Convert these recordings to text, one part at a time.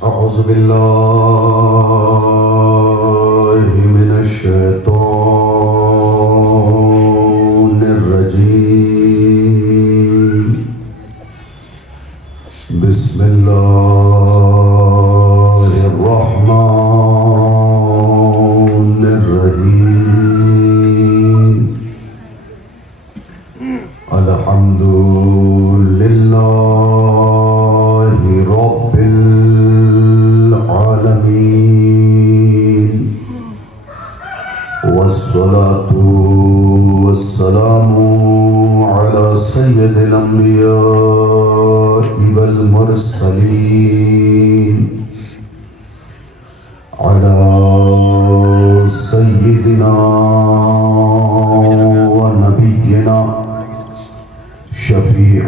أعوذ بالله من الشيطان الرجيم بسم الله الرحمن الرحيم الحمد لله رب العالمين والصلاة والسلام على سيد الأنبياء والمرسلين على سيدنا ونبينا شفيع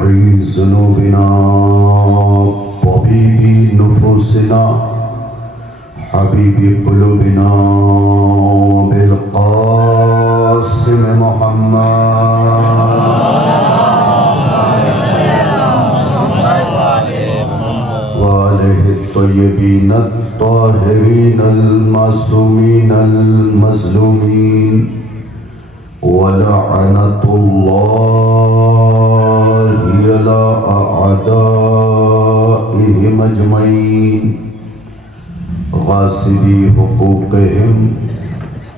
ذنوبنا طبيب نفوسنا حبيب قلوبنا بالقاسم محمد وآله الطيبين الطاهرين المعصومين المظلومين ولعنة الله على أعدائهم أجمعين غاصبي حقوقهم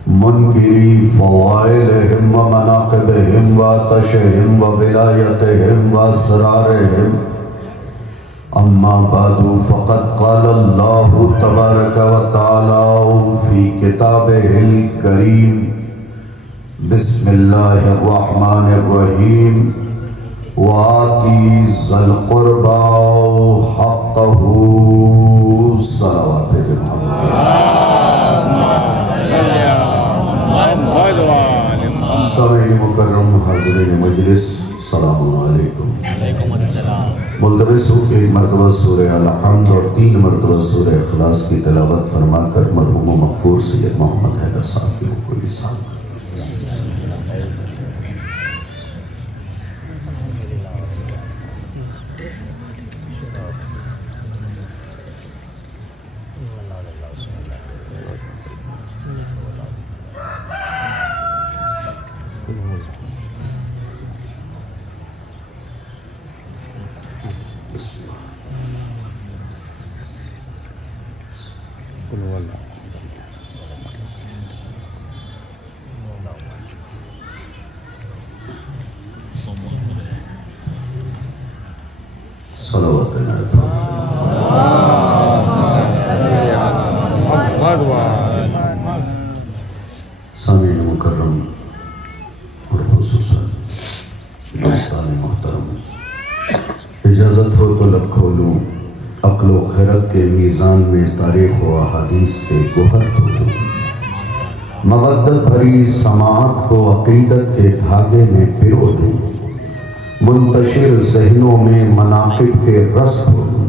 منكري فضائلهم ومناقبهم وعطشهم وولايتهم وأسرارهم أما بعد فقد قال الله تبارك وتعالى في كتابه الكريم بسم الله الرحمن الرحيم وآتِ ذَا الْقُرْبَى حَقَّهُ صلوات سامعین مکرم حاضرین مجلس السلام علیکم ملتمس ہو کہ ایک مرتبہ سورہ الحمد اور 3 مرتبہ سورہ اخلاص کی تلاوت فرما کر مرحوم و مغفور سید محمد حیدر صاحب کی کوئی سال سامعین مکرم اور خصوصاً دوستان محترم اجازت ہو تو لب کھولوں عقل و خرد کے میزان میں تاریخ و احادیث کے گوہر دھولوں مودت بھری سماعت کو عقیدت کے دھاگے میں پرو لوں منتشر ذہنوں میں مناقب کے رس کھولوں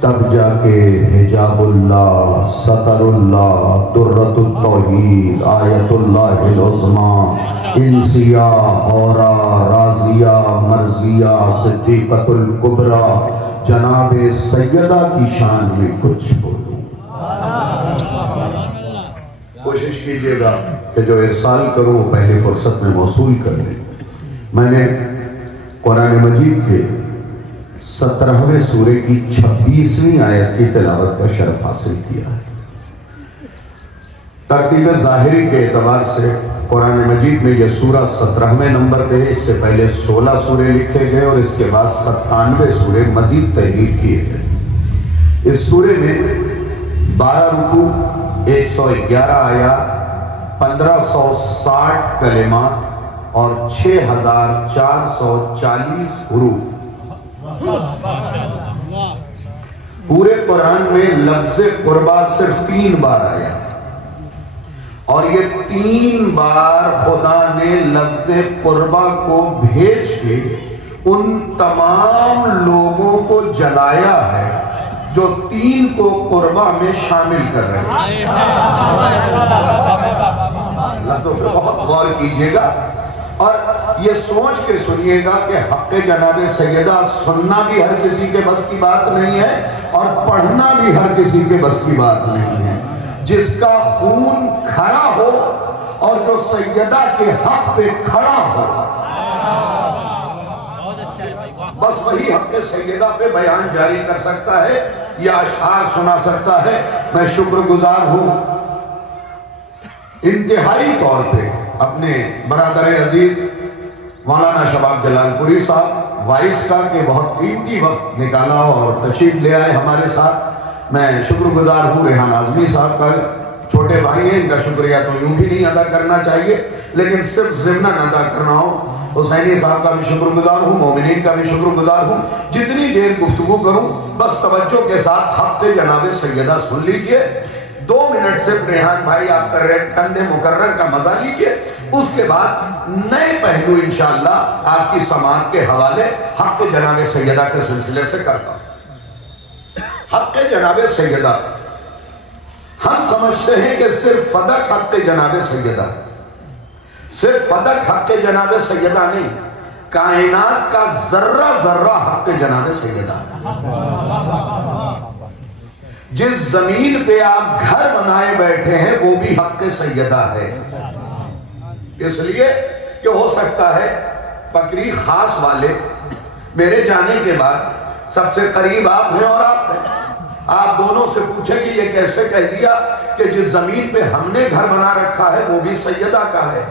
تب جا کے حجاب اللہ ستر اللہ درۃ التوحید آیت اللہ العظمیٰ انسیہ حورہ رازیہ مرضیہ صدیقۃ الکبریٰ جناب سیدہ کی شان میں کچھ بولوں کوشش کیجئے گا کہ جو ارسال کروں وہ پہلی فرصت میں موصول کر لیں میں نے قرآن مجید کے 17ویں سورے کی 26ویں آیت کی تلاوت کا شرف حاصل کیا ہے ترتیب ظاہری کے اعتبار سے قرآن مجید میں یہ سورہ 17ویں نمبر پہ ہے اس سے پہلے 16 سورے لکھے گئے اور اس کے بعد 97 سورے مزید تحریر کیے گئے اس سورے میں 12 رکوع 111 آیات 1560 کلمات اور 6440 حروف پورے قرآن میں لفظ قربہ صرف 3 بار آیا اور یہ 3 بار خدا نے لفظ قربہ کو بھیج کے ان تمام لوگوں کو جلایا ہے جو 3 کو قربہ میں شامل کر رہے ہیں لفظوں پہ بہت غور کیجئے گا اور یہ سوچ کے سنیے گا کہ حق جناب سیدہ سننا بھی ہر کسی کے بس کی بات نہیں ہے اور پڑھنا بھی ہر کسی کے بس کی بات نہیں ہے. جس کا خون کھڑا ہو اور جو سیدہ کے حق پہ کھڑا ہو بس وہی حق سیدہ پہ بیان جاری کر سکتا ہے یا اشعار سنا سکتا ہے. میں شکر گزار ہوں انتہائی طور پہ اپنے برادر عزیز مولانا شباب جلال پوری صاحب وائس کا کہ بہت قیمتی وقت نکالا اور تشریف لے آئے ہمارے ساتھ. میں شکر گزار ہوں ریحان اعظمی صاحب کا، چھوٹے بھائی ہیں، ان کا شکریہ تو یوں بھی نہیں ادا کرنا چاہیے لیکن صرف ضمناً ادا کرنا ہو. حسینی صاحب کا بھی شکر گزار ہوں، مومنین کا بھی شکر گزار ہوں. جتنی دیر گفتگو کروں بس توجہ کے ساتھ حق جناب سیدہ سن لیجئے. 2 منٹ صرف ریحان بھائی آپ کا کندھے مکرر کا مزہ لیجئے، اس کے بعد نئے پہلو انشاءاللہ آپ کی سماعت کے حوالے حق جناب سیدہ کے سلسلے سے کرتا ہوں. حق جناب سیدہ ہم سمجھتے ہیں کہ صرف فدق حق جناب سیدہ، صرف فدق حق جناب سیدہ نہیں، کائنات کا ذرہ ذرہ حق جناب سیدہ. جس زمین پہ آپ گھر بنائے بیٹھے ہیں وہ بھی حق سیدہ ہے. اس لیے کہ ہو سکتا ہے پکری خاص والے میرے جانے کے بعد سب سے قریب آپ ہیں اور آپ ہیں، آپ دونوں سے پوچھیں کہ یہ کیسے کہہ دیا کہ جس زمین پہ ہم نے گھر بنا رکھا ہے وہ بھی سیدہ کا ہے.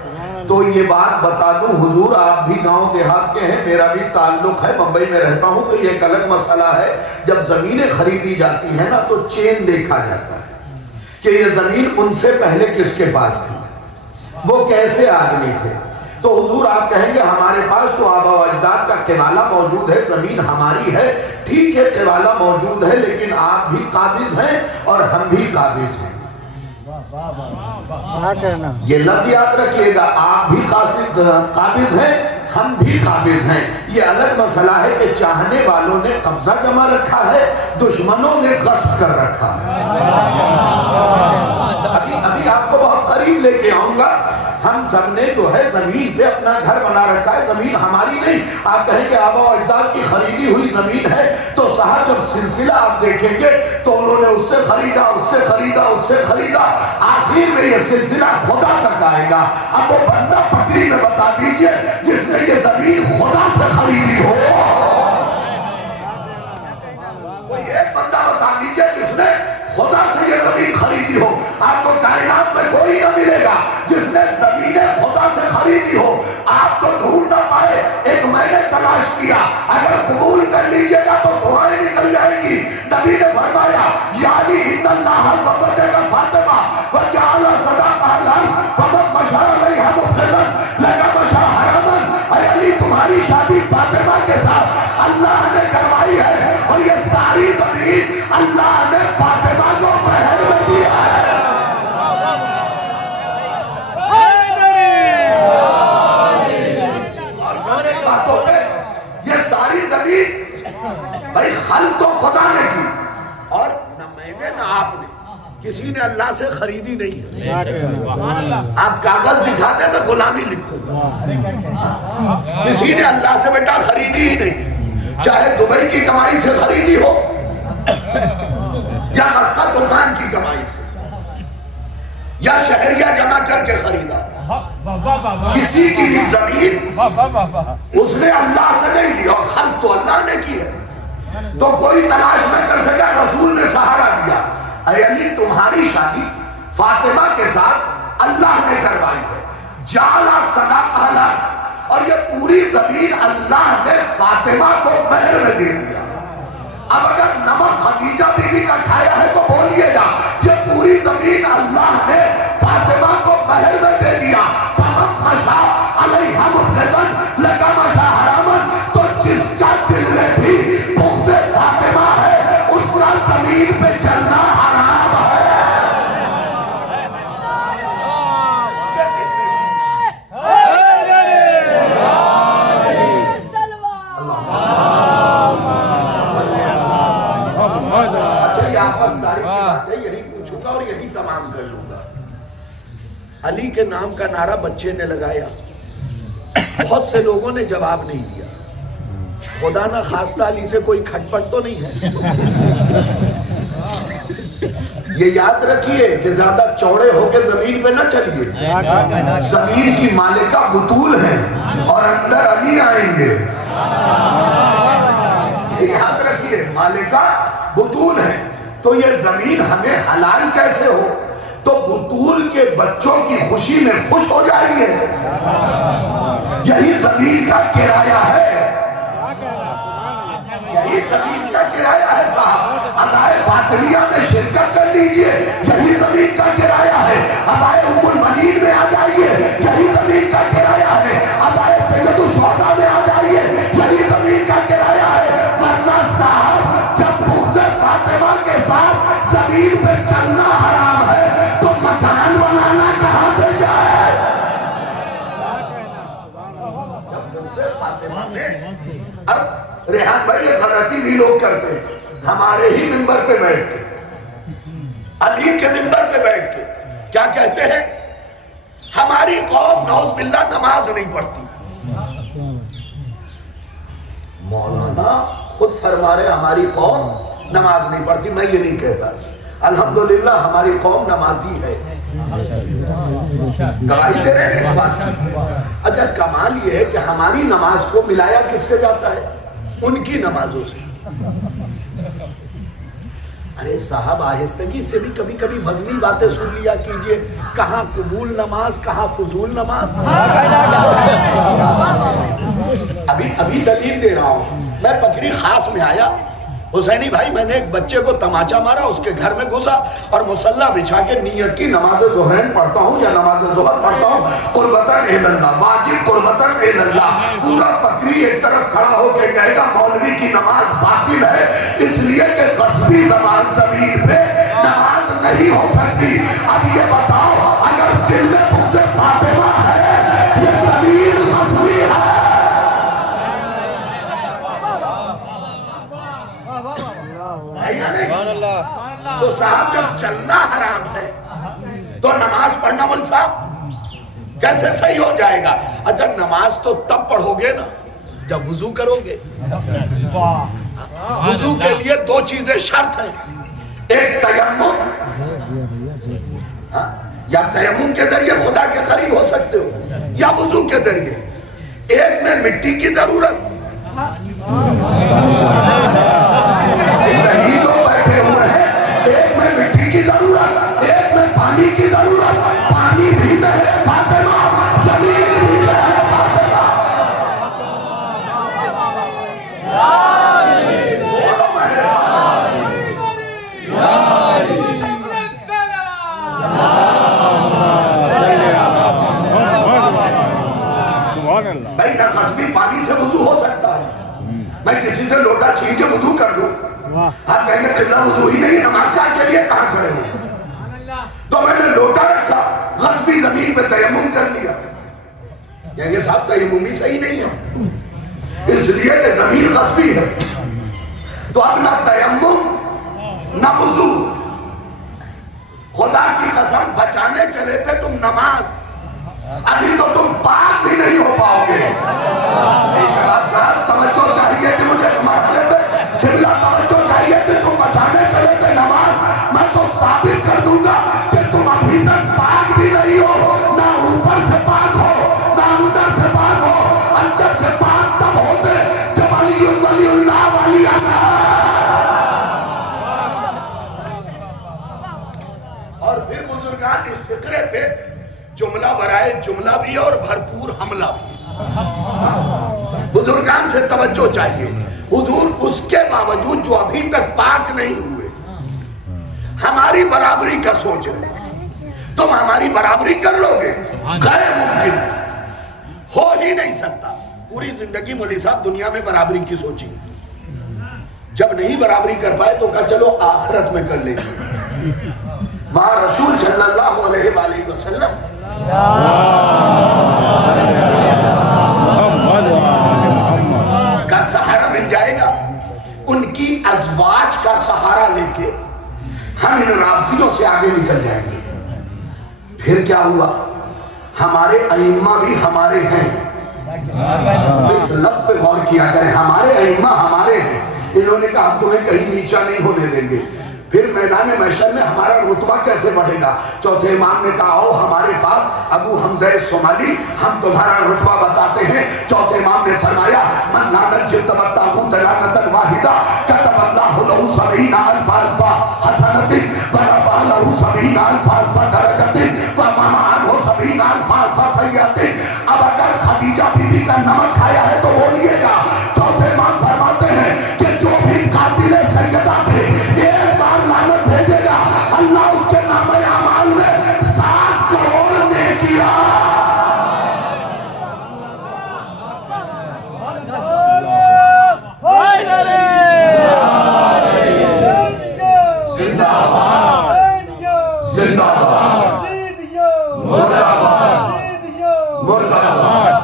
تو یہ بات بتا دوں حضور، آپ بھی گاؤں دیہات کے ہیں، میرا بھی تعلق ہے، بمبئی میں رہتا ہوں، تو یہ ایک الگ مسئلہ ہے. جب زمینیں خریدی جاتی ہیں نا تو چین دیکھا جاتا ہے کہ یہ زمین ان سے پہلے کس کے پاس تھی، وہ کیسے آدمی تھے. تو حضور آپ کہیں گے ہمارے پاس تو آبا و اجداد کا قبالہ موجود ہے، زمین ہماری ہے، ٹھیک ہے قبالہ موجود ہے لیکن آپ بھی قابض ہیں اور ہم بھی قابض ہیں. یہ لفظ یاد رکھیے گا، آپ بھی قابض ہیں ہم بھی قابض ہیں. یہ الگ مسئلہ ہے کہ چاہنے والوں نے قبضہ جما رکھا ہے، دشمنوں نے غصب کر رکھا ہے. ابھی آپ کو بہت قریب لے کے آؤں گا. ہم سب نے جو ہے زمین پہ اپنا گھر بنا رکھا ہے، زمین ہماری نہیں. آپ کہیں کہ آبا و اجداد کی خریدی ہوئی زمین ہے، تو صاحب جب سلسلہ آپ دیکھیں گے تو انہوں نے اس سے خریدا، اس سے خریدا، اس سے خریدا، آخر میں یہ سلسلہ خدا تک آئے گا. اب وہ بندہ پکری میں بتا دیجئے جس نے یہ زمین خدا سے خریدی ہو، کوئی ایک بندہ بتا دیجئے جس نے خدا سے یہ زمین خریدی ہو. آپ کو کائنات میں کوئی نہ ملے گا جس نے زمینیں خدا سے خریدی ہو. آپ تو ڈھونڈ نہ پائے، ایک میں نے تلاش کیا. اگر قبول کر لیجئے گا تو دعائیں نکل جائیں گی. نبی نے فرمایا یا علی ان اللہ زوجک فاطمہ وجعل صداقہ الارض فمن مشى علیہا مبغضا لک مشى حراما. اے علی تمہاری شادی فاطمہ کے ساتھ اللہ نے کروائی ہے اور یہ ساری زمین اللہ نے فاطمہ کو مہر میں دیا ہے. بھائی خلق تو خدا نے کی اور نہ میں نے نہ آپ نے، کسی نے اللہ سے خریدی نہیں ہے. آپ کاغذ دکھا دیں میں غلامی لکھوں گا. کسی نے اللہ سے بیٹا خریدی ہی نہیں، چاہے دبئی کی کمائی سے خریدی ہو یا مسقط عمان کی کمائی سے یا شہریہ جمع کر کے خریدا. کسی کی بھی زمین اس نے اللہ سے نہیں لی اور خلق تو اللہ نے کی ہے. تو کوئی تلاش نہ کر سکا، رسول نے سہارا دیا. اے علی تمہاری شادی فاطمہ کے ساتھ اللہ نے کروائی ہے. جعل صداقہ الارض، اور یہ پوری زمین اللہ نے فاطمہ کو مہر میں دے دیا. اب اگر نمک خدیجہ بیوی کا کھایا ہے تو بولیے گا یہ پوری زمین اللہ نے فاطمہ کو مہر میں دے دیا. فمن مشى علیہا مبغضا لک مشى حراما. تو جس کا دل میں بھی بغض فاطمہ ہے اس کا زمین پہ چلنا حرام ہے. اچھا یہ آپس داری کی بات ہے، یہی پوچھوں گا اور یہی تمام کر لوں گا. علی کے نام کا نعرہ بچے نے لگایا، بہت سے لوگوں نے جواب نہیں دیا. خدا نہ خواستہ علی سے کوئی کھٹپٹ تو نہیں ہے. یہ یاد رکھیے کہ زیادہ چوڑے ہو کے زمین پہ نہ چلیے. زمین کی مالکہ بطول ہیں اور اندر علی آئیں گے. یہ یاد رکھیے مالکہ بطول ہیں. تو یہ زمین ہمیں حلال کیسے ہو؟ تو بطول کے بچوں کی خوشی میں خوش ہو جائیے. یہی زمین کا کرایہ ہے. یہی زمین کا کرایہ ہے صاحب. عزائے فاطمیہ میں شرکت کر لیجئے, یہی زمین کا کرایہ ہے. عزائے ام المنین میں آ جائیے, یہی زمین کا کرایہ ہے. عزائے سید الشہداء میں آ جائیے, یہی زمین کا کرایہ ہے. ورنہ صاحب جب بغض فاطمہ کے ساتھ زمین پہ چلنا حرام ہے تو مکان بنانا کہاں سے جائے؟ جب بغض فاطمہ میں اب ریحان بھائی یہ غلطی بھی لوگ کرتے ہیں. ہمارے ہی منبر پہ بیٹھ کے, علی کے منبر پہ بیٹھ کے کیا کہتے ہیں؟ ہماری قوم نعوذ باللہ نماز نہیں پڑھتی. مولانا خود فرما رہے ہماری قوم نماز نہیں پڑھتی. میں یہ نہیں کہتا, الحمدللہ ہماری قوم نمازی ہے. گواہی دے رہے ہیں اس بات کی. اچھا کمال یہ ہے کہ ہماری نماز کو ملایا کس سے جاتا ہے؟ ان کی نمازوں سے. ارے صاحب آہستگی سے بھی کبھی کبھی وزنی باتیں سن لیا کیجئے. کہاں قبول نماز, کہاں فضول نماز. ابھی دلیل دے رہا ہوں. میں پکری خاص میں آیا, حسینی بھائی میں نے ایک بچے کو تماچا مارا, اس کے گھر میں گھسا اور مصلی بچھا کے نیت کی نماز ظہرین پڑھتا ہوں یا نماز ظہر پڑھتا ہوں قربتاً الی اللہ, واجب قربتاً الی اللہ. پورا پکری ایک طرف کھڑا ہو کے کہے گا مولوی کی نماز باطل ہے اس لیے کہ قصبی زمین پہ نماز نہیں ہو سکتی. اب یہ بتاؤ اگر دل میں بغض فاطمہ ہے, یہ زمین قصبی ہے. تو صاحب جب چلنا حرام ہے تو نماز پڑھنا مول صاحب کیسے صحیح ہو جائے گا؟ اچھا نماز تو تب پڑھو گے نا جب وضو کرو گے. وضو کے لیے دو چیزیں شرط ہیں, ایک تیمم, یا تیمم کے ذریعے خدا کے قریب ہو سکتے ہو, یا وضو کے ذریعے. ایک میں مٹی کی ضرورت, صحیح لوگ بیٹھے ہوئے ہیں, ایک میں مٹی کی ضرورت, ایک میں پانی کی ضرورت. پانی بھی مہر فاطمہ, زمین بھی مہر فاطمہ. بولو مہر فاطمہ. بھائی نہ قصبی پانی سے وضو ہو سکتا ہے. میں کسی سے لوٹا چھین کے وضو کر دوں, آپ کہیں گے قبلہ وضو ہی نہیں, نماز کا کے لیے کہاں کھڑے ہو؟ تو میں نے لوٹا رکھا, غصبی زمین پہ تیمم کر لیا. کہیں گے صاحب تیمم ہی صحیح نہیں ہے اس لیے کہ زمین غصبی ہے. تو اب نہ تیمم نہ وضو. خدا کی قسم بچانے چلے تھے تم نماز, ابھی تو تم پاک بھی نہیں ہو پاؤ گے. شباب صاحب توجہ چاہیے کہ مجھے اس مرحلے پہ قبلہ توجہ چاہیے کہ تم بچانے چلے تھے نماز. میں تو ثابت کر دوں گا کہ تم ابھی تک پاک بھی نہیں ہو, نہ اوپر سے پاک ہو نہ اندر سے پاک ہو. اندر سے پاک تب ہوتے جب ولی اللہ والی آنا. اور پھر بزرگان اس فقرے پہ جملہ برائے جملہ بھی اور بھرپور حملہ بھی. بزرگان سے توجہ چاہیے. حضور اس کے باوجود جو ابھی تک پاک نہیں ہوئے ہماری برابری کا سوچ رہے ہیں, تم ہماری برابری کر لو گے؟ غیر ممکن ہے, ہو ہی نہیں سکتا. پوری زندگی مولوی صاحب دنیا میں برابری کی سوچی, جب نہیں برابری کر پائے تو کہا چلو آخرت میں کر لیں گے. وہاں رسول صلی اللہ علیہ وآلہ وسلم کا سہارا مل جائے گا. ان کی ازواج کا سہارا لے کے ہم ان رافضیوں سے آگے نکل جائیں گے. پھر کیا ہوا؟ ہمارے ائمہ بھی ہمارے ہیں, اس لفظ پہ غور کیا کریں، ہمارے ائمہ ہمارے ہیں، انہوں نے کہا ہم تمہیں کہیں نیچا نہیں ہونے دیں گے۔ پھر میدان محشر میں ہمارا رتبہ کیسے بڑھے گا؟ چوتھے امام نے کہا آؤ ہمارے پاس ابو حمزہ صومالی، ہم تمہارا رتبہ بتاتے ہیں۔ چوتھے امام نے فرمایا من لعن الجبت والطاغوت لعنۃ واحدہ كتب اللہ لہ 70,000 حسنۃ ورفع لہ 70,000 درجۃ ومحى عنہ 70,000 سیئۃ۔ اب اگر خدیجہ بی بی کا نمک کھایا ہے تو بولیے گا۔ چوتھے امام فرماتے ہیں کہ جو بھی قاتل سیدہ پہ ایک بار لعنت بھیجے گا، اللہ اس کے نام اعمال میں 7 کروڑ نیکیاں۔ زندہ باد، زندہ باد، مردہ باد، مردہ باد۔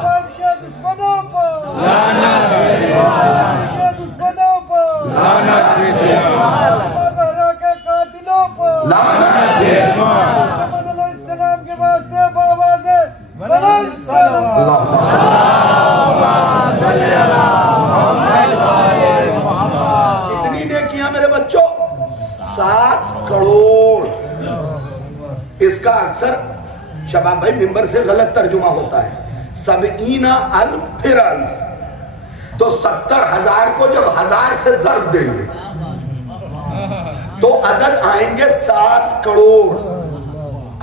کتنی نیکیاں میرے بچوں؟ 7 کروڑ۔ اس کا اکثر شباب بھائی ممبر سے غلط ترجمہ ہوتا ہے، 70,000 پھر 1000، تو 70,000 کو جب 1000 سے ضرب دیں گے تو عدد آئیں گے 7 کروڑ۔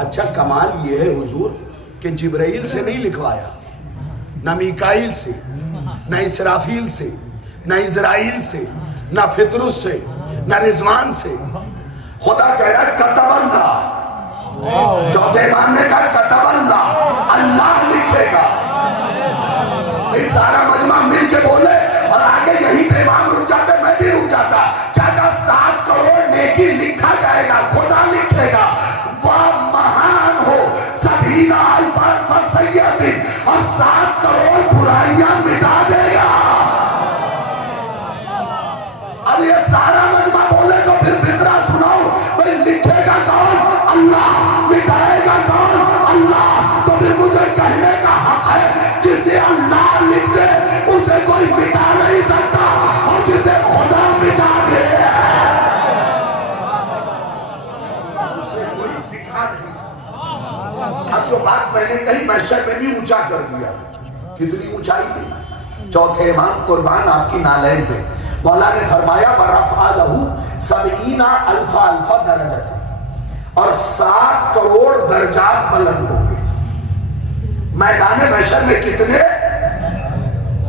اچھا کمال یہ ہے حضور کہ جبرائیل سے نہیں لکھوایا، نہ میکائیل سے، نہ اسرافیل سے، نہ اسرائیل سے، نہ فطرس سے، نہ رضوان سے۔ خدا کہہ رہا ہے کتب اللہ۔ چوتھے امام نے کہا کتب اللہ، اللہ لکھے گا۔ بھئی سارا مجمع مل کے بولے اور آگے یہیں پہ امام رک جاتے، میں بھی رک جاتا۔ کیا کہا 7 کروڑ نیکی لکھا جائے گا، خدا لکھے گا۔ وَمَحَانْ ہو 70,000 سیئۃ، اور 7 کروڑ برائیاں مٹا دے گا۔ اب یہ سارا مجمع بولے تو پھر فقرہ سناؤ، بھئی لکھے گا کون؟ اللہ۔ مٹائے گا کون؟ اللہ۔ تو پھر مجھے کہنے کا حق ہے جسے اللہ لکھ دے اسے کوئی مٹا نہیں سکتا، اور جسے خدا مٹا دے اسے کوئی دکھا نہیں سکتا۔ اب جو بات میں نے کہی محشر میں بھی اونچا کر دیا۔ کتنی اونچائی تھی؟ چوتھے امام قربان آپ کی نالین پہ، مولا نے فرمایا وَرَفْعَ لَهُ 70,000 درجۃ، اور 7 کروڑ درجات بلند ہوں گے۔ میدان محشر میں کتنے؟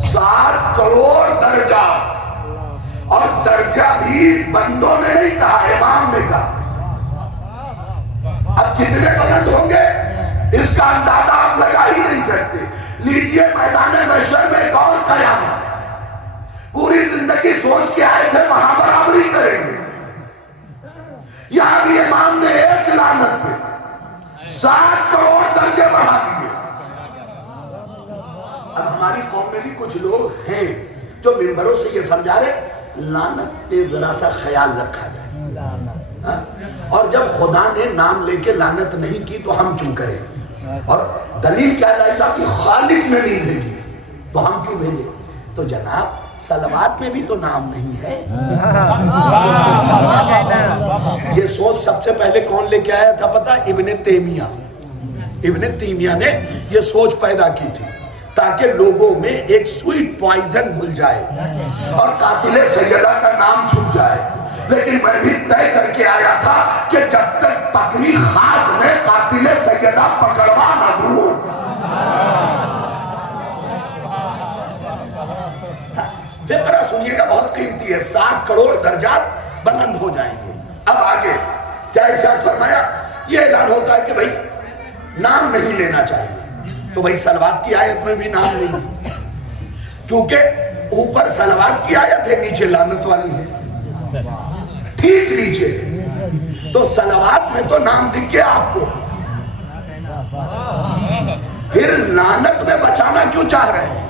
7 کروڑ درجات، اور درجہ بھی بندوں نے نہیں کہا، امام نے کہا۔ اب کتنے بلند ہوں گے اس کا اندازہ آپ لگا ہی نہیں سکتے۔ لیجئے میدان محشر میں ایک اور قیامت، پوری زندگی سوچ کے آئے تھے وہاں برابری کریں گے، یہاں بھی امام نے ایک لعنت پہ 7 کروڑ درجے بڑھا دیے۔ اب ہماری قوم میں بھی کچھ لوگ ہیں جو ممبروں سے یہ سمجھا رہے لعنت پہ ذرا سا خیال رکھا جائے، اور جب خدا نے نام لے کے لعنت نہیں کی تو ہم کیوں کریں؟ اور دلیل کیا لائے گا کہ خالق نے نہیں بھیجی تو ہم کیوں بھیجیں؟ تو جناب صلوات میں بھی تو نام نہیں ہے۔ یہ سوچ سب سے پہلے کون لے کے آیا تھا پتہ؟ ابن تیمیہ۔ ابن تیمیہ نے یہ سوچ پیدا کی تھی تاکہ لوگوں میں ایک سویٹ پوائزن گھل جائے اور قاتل سیدہ کا نام چھپ جائے۔ لیکن میں بھی طے کر کے آیا تھا کہ جب تک پکڑی خاص میں قاتل سیدہ پکڑوا نہ دوں۔ فقرہ سنیے گا بہت قیمتی ہے، 7 کروڑ درجات بلند ہو جائیں گے۔ اب آگے کیا ارشاد فرمایا؟ یہ اعلان ہوتا ہے کہ بھائی نام نہیں لینا چاہیے، تو بھائی صلوات کی آیت میں بھی نام نہیں، کیونکہ اوپر صلوات کی آیت ہے، نیچے لعنت والی ہے، ٹھیک نیچے۔ تو صلوات میں تو نام دکھے آپ کو، پھر لعنت میں بچانا کیوں چاہ رہے ہیں؟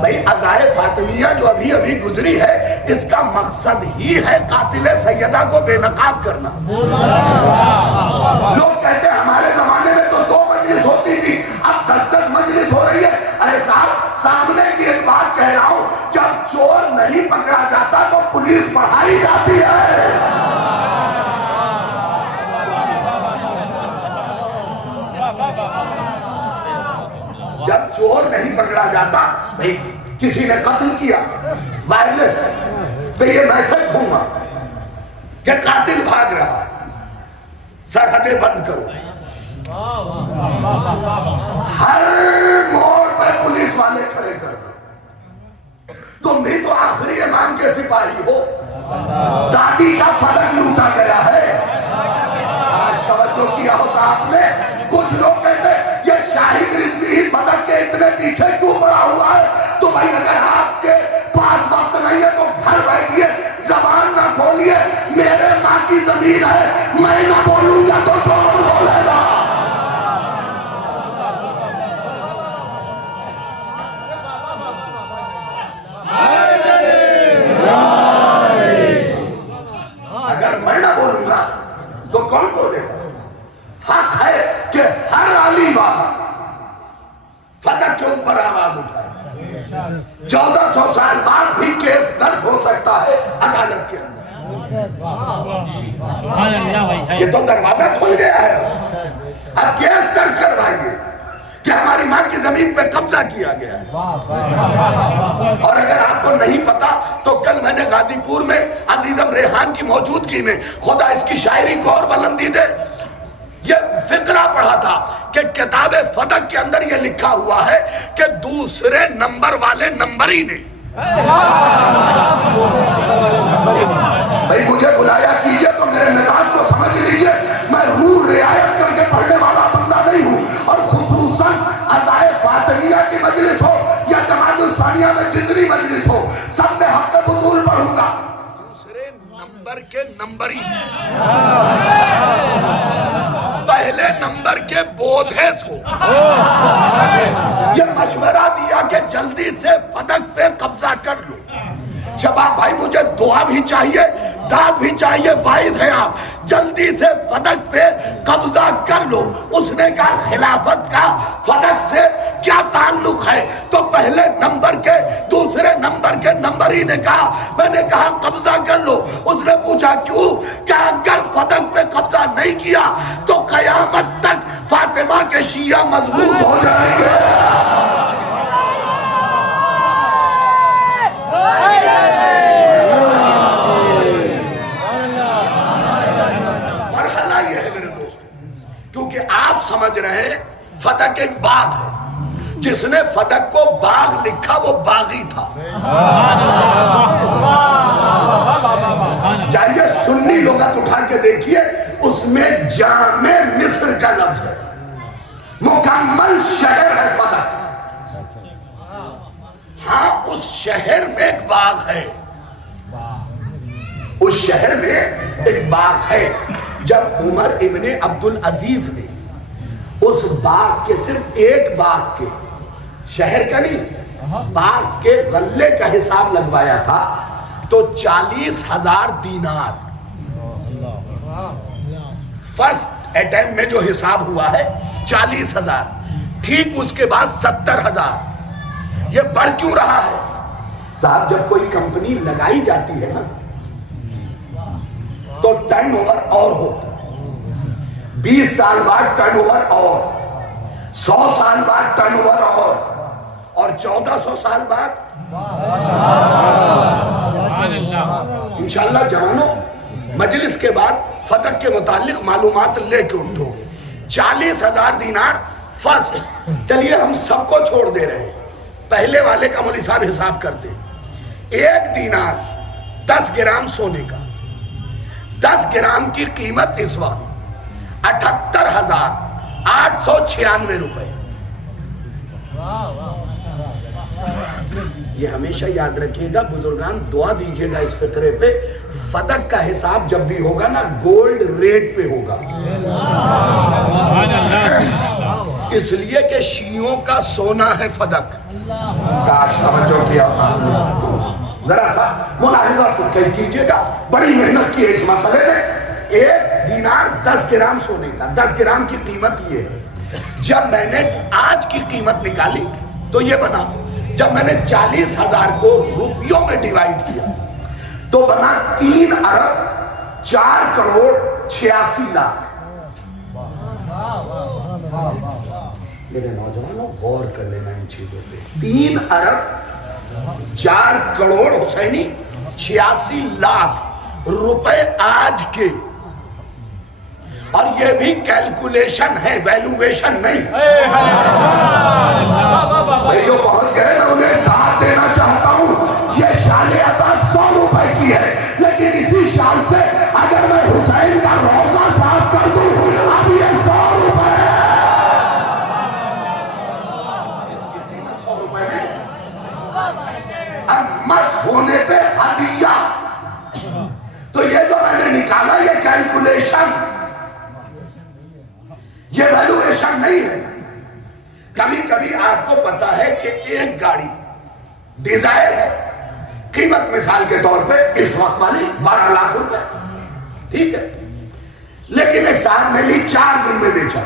بھئی عزائے فاطمیہ جو ابھی ابھی گزری ہے، اس کا مقصد ہی ہے قاتل سیدہ کو بے نقاب کرنا۔ لوگ کہتے ہیں ہمارے زمانے میں تو 2 مجلس ہوتی تھی، اب 10 مجلس ہو رہی ہے۔ ارے نہیں پکڑا جاتا تو پولیس بڑھائی جاتی ہے. جب چور نہیں پکڑا جاتا، بھئی کسی نے قتل کیا، وائرلیس پہ یہ میسج ہوں گا کہ قاتل بھاگ رہا ہے، سرحدیں بند کرو. ہر موڑ پہ پولیس والے کھڑے کر دو. تم بھی تو آخری امام کے سپاہی ہو. دادی کا فدق لوٹا گیا ہے. آج توجہ کیا ہوتا آپ نے. کچھ لوگ کہتے ہیں یہ شاہد رضوی ہی فدق کے اتنے پیچھے کیوں پڑا ہوا ہے؟ تو بھائی اگر آپ کے پاس وقت نہیں ہے تو گھر بیٹھیے، زبان نہ کھولیے. میرے ماں کی زمین ہے، میں نہ بولوں گا تو کون بولے گا؟ اگر میں نہ بولوں گا تو کون بولے گا؟ حق ہے کہ ہر عالم فدق کے اوپر آواز اٹھائے. 1400 سال بعد بھی کیس درج ہو سکتا ہے عدالت کے اندر. یہ تو دروازہ کھل گیا ہے. اب کیس درج کروائیے کہ ہماری ماں کی زمین پہ قبضہ کیا گیا ہے. اور اگر آپ کو نہیں پتا تو کل میں نے غازی پور میں عزیزم ریحان کی موجودگی میں، خدا اس کی شاعری کو اور بلندی دے، یہ فقرہ پڑھا تھا کہ کتاب فدق کے اندر یہ لکھا ہوا ہے کہ دوسرے نمبر والے نمبری نے. بھئی مجھے بلایا کیجئے تو میرے مزاج کو سمجھ لیجئے. میں روح رعایت کر کے پڑھنے والا بندہ نہیں ہوں. اور خصوصاً عزائے فاطمیہ کی مجلس ہو یا جماعت الثانیہ میں جتنی مجلس ہو، سب میں حق بطول پڑھوں گا. دوسرے نمبر کے نمبری، پہلے نمبر کے بودھیس ہو. یہ مشورہ دیا کہ جلدی سے فدق پہ قبضہ کر لو. شباب بھائی مجھے دعا بھی چاہیے، داد بھی چاہیے. وائز ہیں آپ، جلدی سے فدق پہ قبضہ کر لو. اس نے کہا خلافت کا فدق سے کیا تعلق ہے؟ تو پہلے نمبر کے دوسرے نمبر کے نمبری نے کہا. میں نے کہا قبضہ کر لو. اس نے پوچھا کیوں؟ کہ اگر فدق پہ قبضہ نہیں کیا تو قیامت تک فاطمہ کے شیعہ مضبوط ہو جائیں گے. مرحلہ یہ ہے میرے دوست، کیونکہ آپ سمجھ رہے ہیں فدق ایک باغ ہے. جس نے فدق کو باغ لکھا وہ باغی تھا. چاہیے سنی لغت اٹھا کے دیکھیے، اس میں جامع مصر کا لفظ ہے. مکمل شہر ہے فدق. ہاں اس شہر میں ایک باغ ہے. اس شہر میں ایک باغ ہے. جب عمر ابن عبدالعزیز نے اس باغ کے، صرف ایک باغ کے، شہر کا نہیں، باغ کے غلے کا حساب لگوایا تھا تو 40,000 دینار فرسٹ اٹیمپٹ میں جو حساب ہوا ہے 40,000. ٹھیک اس کے بعد 70,000. یہ بڑھ کیوں رہا ہے؟ صاحب جب کوئی کمپنی لگائی جاتی ہے نا تو ٹرن اوور اور ہوتا ہے. 20 سال بعد ٹرن اوور اور، 100 سال بعد ٹرن اوور اور 1400 سال بعد انشاءاللہ جوانوں مجلس کے بعد فدق کے متعلق معلومات لے کے اٹھو گے. 40,000 دینار فرسٹ. چلیے ہم سب کو چھوڑ دے رہے ہیں، پہلے والے کا مولوی صاحب حساب کرتے. 1 دینار 10 گرام سونے کا. 10 گرام کی قیمت اس وقت 78,896 روپے. یہ ہمیشہ یاد رکھیے گا بزرگان، دعا دیجیے گا اس فقرے پہ. فدق کا حساب جب بھی ہوگا نا گولڈ ریٹ پہ ہوگا، اس لیے کہ شیعوں کا سونا ہے فدق. کاش توجہ کیا ہوتا. ذرا سا ملاحظہ کیجیے گا، بڑی محنت کی ہے اس مسئلے میں. 1 دینار 10 گرام سونے کا. 10 گرام کی قیمت یہ ہے. جب میں نے آج کی قیمت نکالی تو یہ بنا جب میں نے 40,000 کو روپیوں میں ڈیوائیڈ کیا تو بنا 3 ارب 4 کروڑ 86 لاکھ. میرے نوجوانوں غور کر لینا ان چیزوں پہ. 3 ارب 4 کروڑ حسینی 86 لاکھ روپے آج کے. اور یہ بھی کیلکولیشن ہے، ویلویشن نہیں. بھائی جو پہنچ گئے میں انہیں داد دینا چاہتا ہوں. یہ شال ازاں 100 روپے کی ہے، لیکن اسی شال سے اگر میں حسین کا روزہ صاف کر دوں اب یہ 100 روپے ہے. اب اس کی قیمت 100 روپے ہے. اب مس ہونے پہ ہدیہ. تو یہ جو میں نے نکالا یہ کیلکولیشن، یہ ویلویشن نہیں ہے. کبھی کبھی آپ کو پتا ہے کہ ایک گاڑی ڈیزائر ہے، قیمت مثال کے طور پہ اس وقت والی 12 لاکھ روپے، ٹھیک ہے، لیکن ایک صاحب نے لی 4 دن میں بیچا،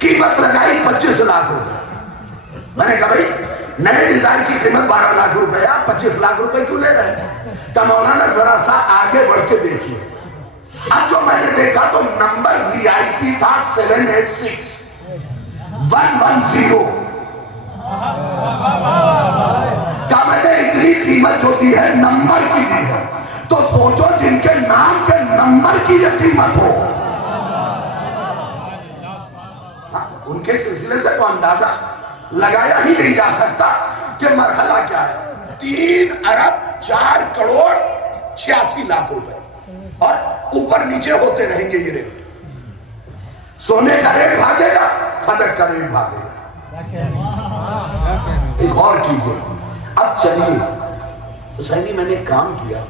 قیمت لگائی 25 لاکھ روپے. میں نے کہا بھائی نئے ڈیزائر کی قیمت 12 لاکھ روپے، آپ 25 لاکھ روپے کیوں لے رہے ہیں؟ کہ مولانا ذرا سا آگے بڑھ کے دیکھیے. اب جو میں نے دیکھا تو نمبر VIP تھا 786 110. کہا میں نے اتنی قیمت جو دی ہے نمبر کی دی ہے، تو سوچو جن کے نام کے نمبر کی یہ قیمت ہو. ان کے سلسلے سے تو اندازہ لگایا ہی نہیں جا سکتا کہ مرحلہ کیا ہے. 3 ارب 4 کروڑ 86 لاکھ روپے اور اوپر نیچے ہوتے رہیں گے یہ ریٹ. سونے کا ریٹ بھاگے گا، فدق کا ریٹ بھاگے گا. ایک اور کیجئے. اب چلیے حسینی میں نے کام کیا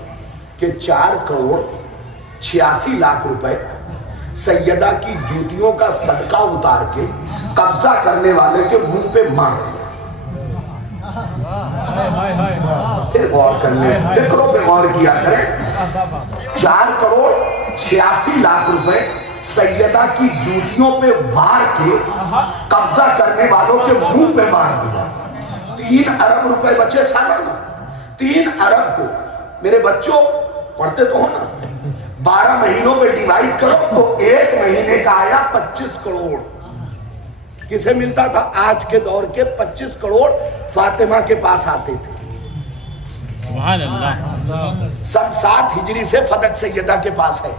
کہ 4 کروڑ 86 لاکھ روپے سیدہ کی جوتیوں کا صدقہ اتار کے قبضہ کرنے والے کے منہ پہ مار دیا. پھر غور کرنے فکروں پہ غور کیا کریں. 4 کروڑ 86 لاکھ روپے سیدہ کی جوتیوں پہ وار کے قبضہ کرنے والوں کے منہ پہ مار دیا. 3 ارب روپے بچے سالانہ. 3 ارب کو میرے بچوں پڑھتے تو ہو نا، 12 مہینوں پہ ڈیوائیڈ کرو تو ایک مہینے کا آیا 25 کروڑ. کسے ملتا تھا؟ آج کے دور کے 25 کروڑ فاطمہ کے پاس آتے تھے. سبحان اللہ. سن 7 ہجری سے فدق سیدہ کے پاس ہے.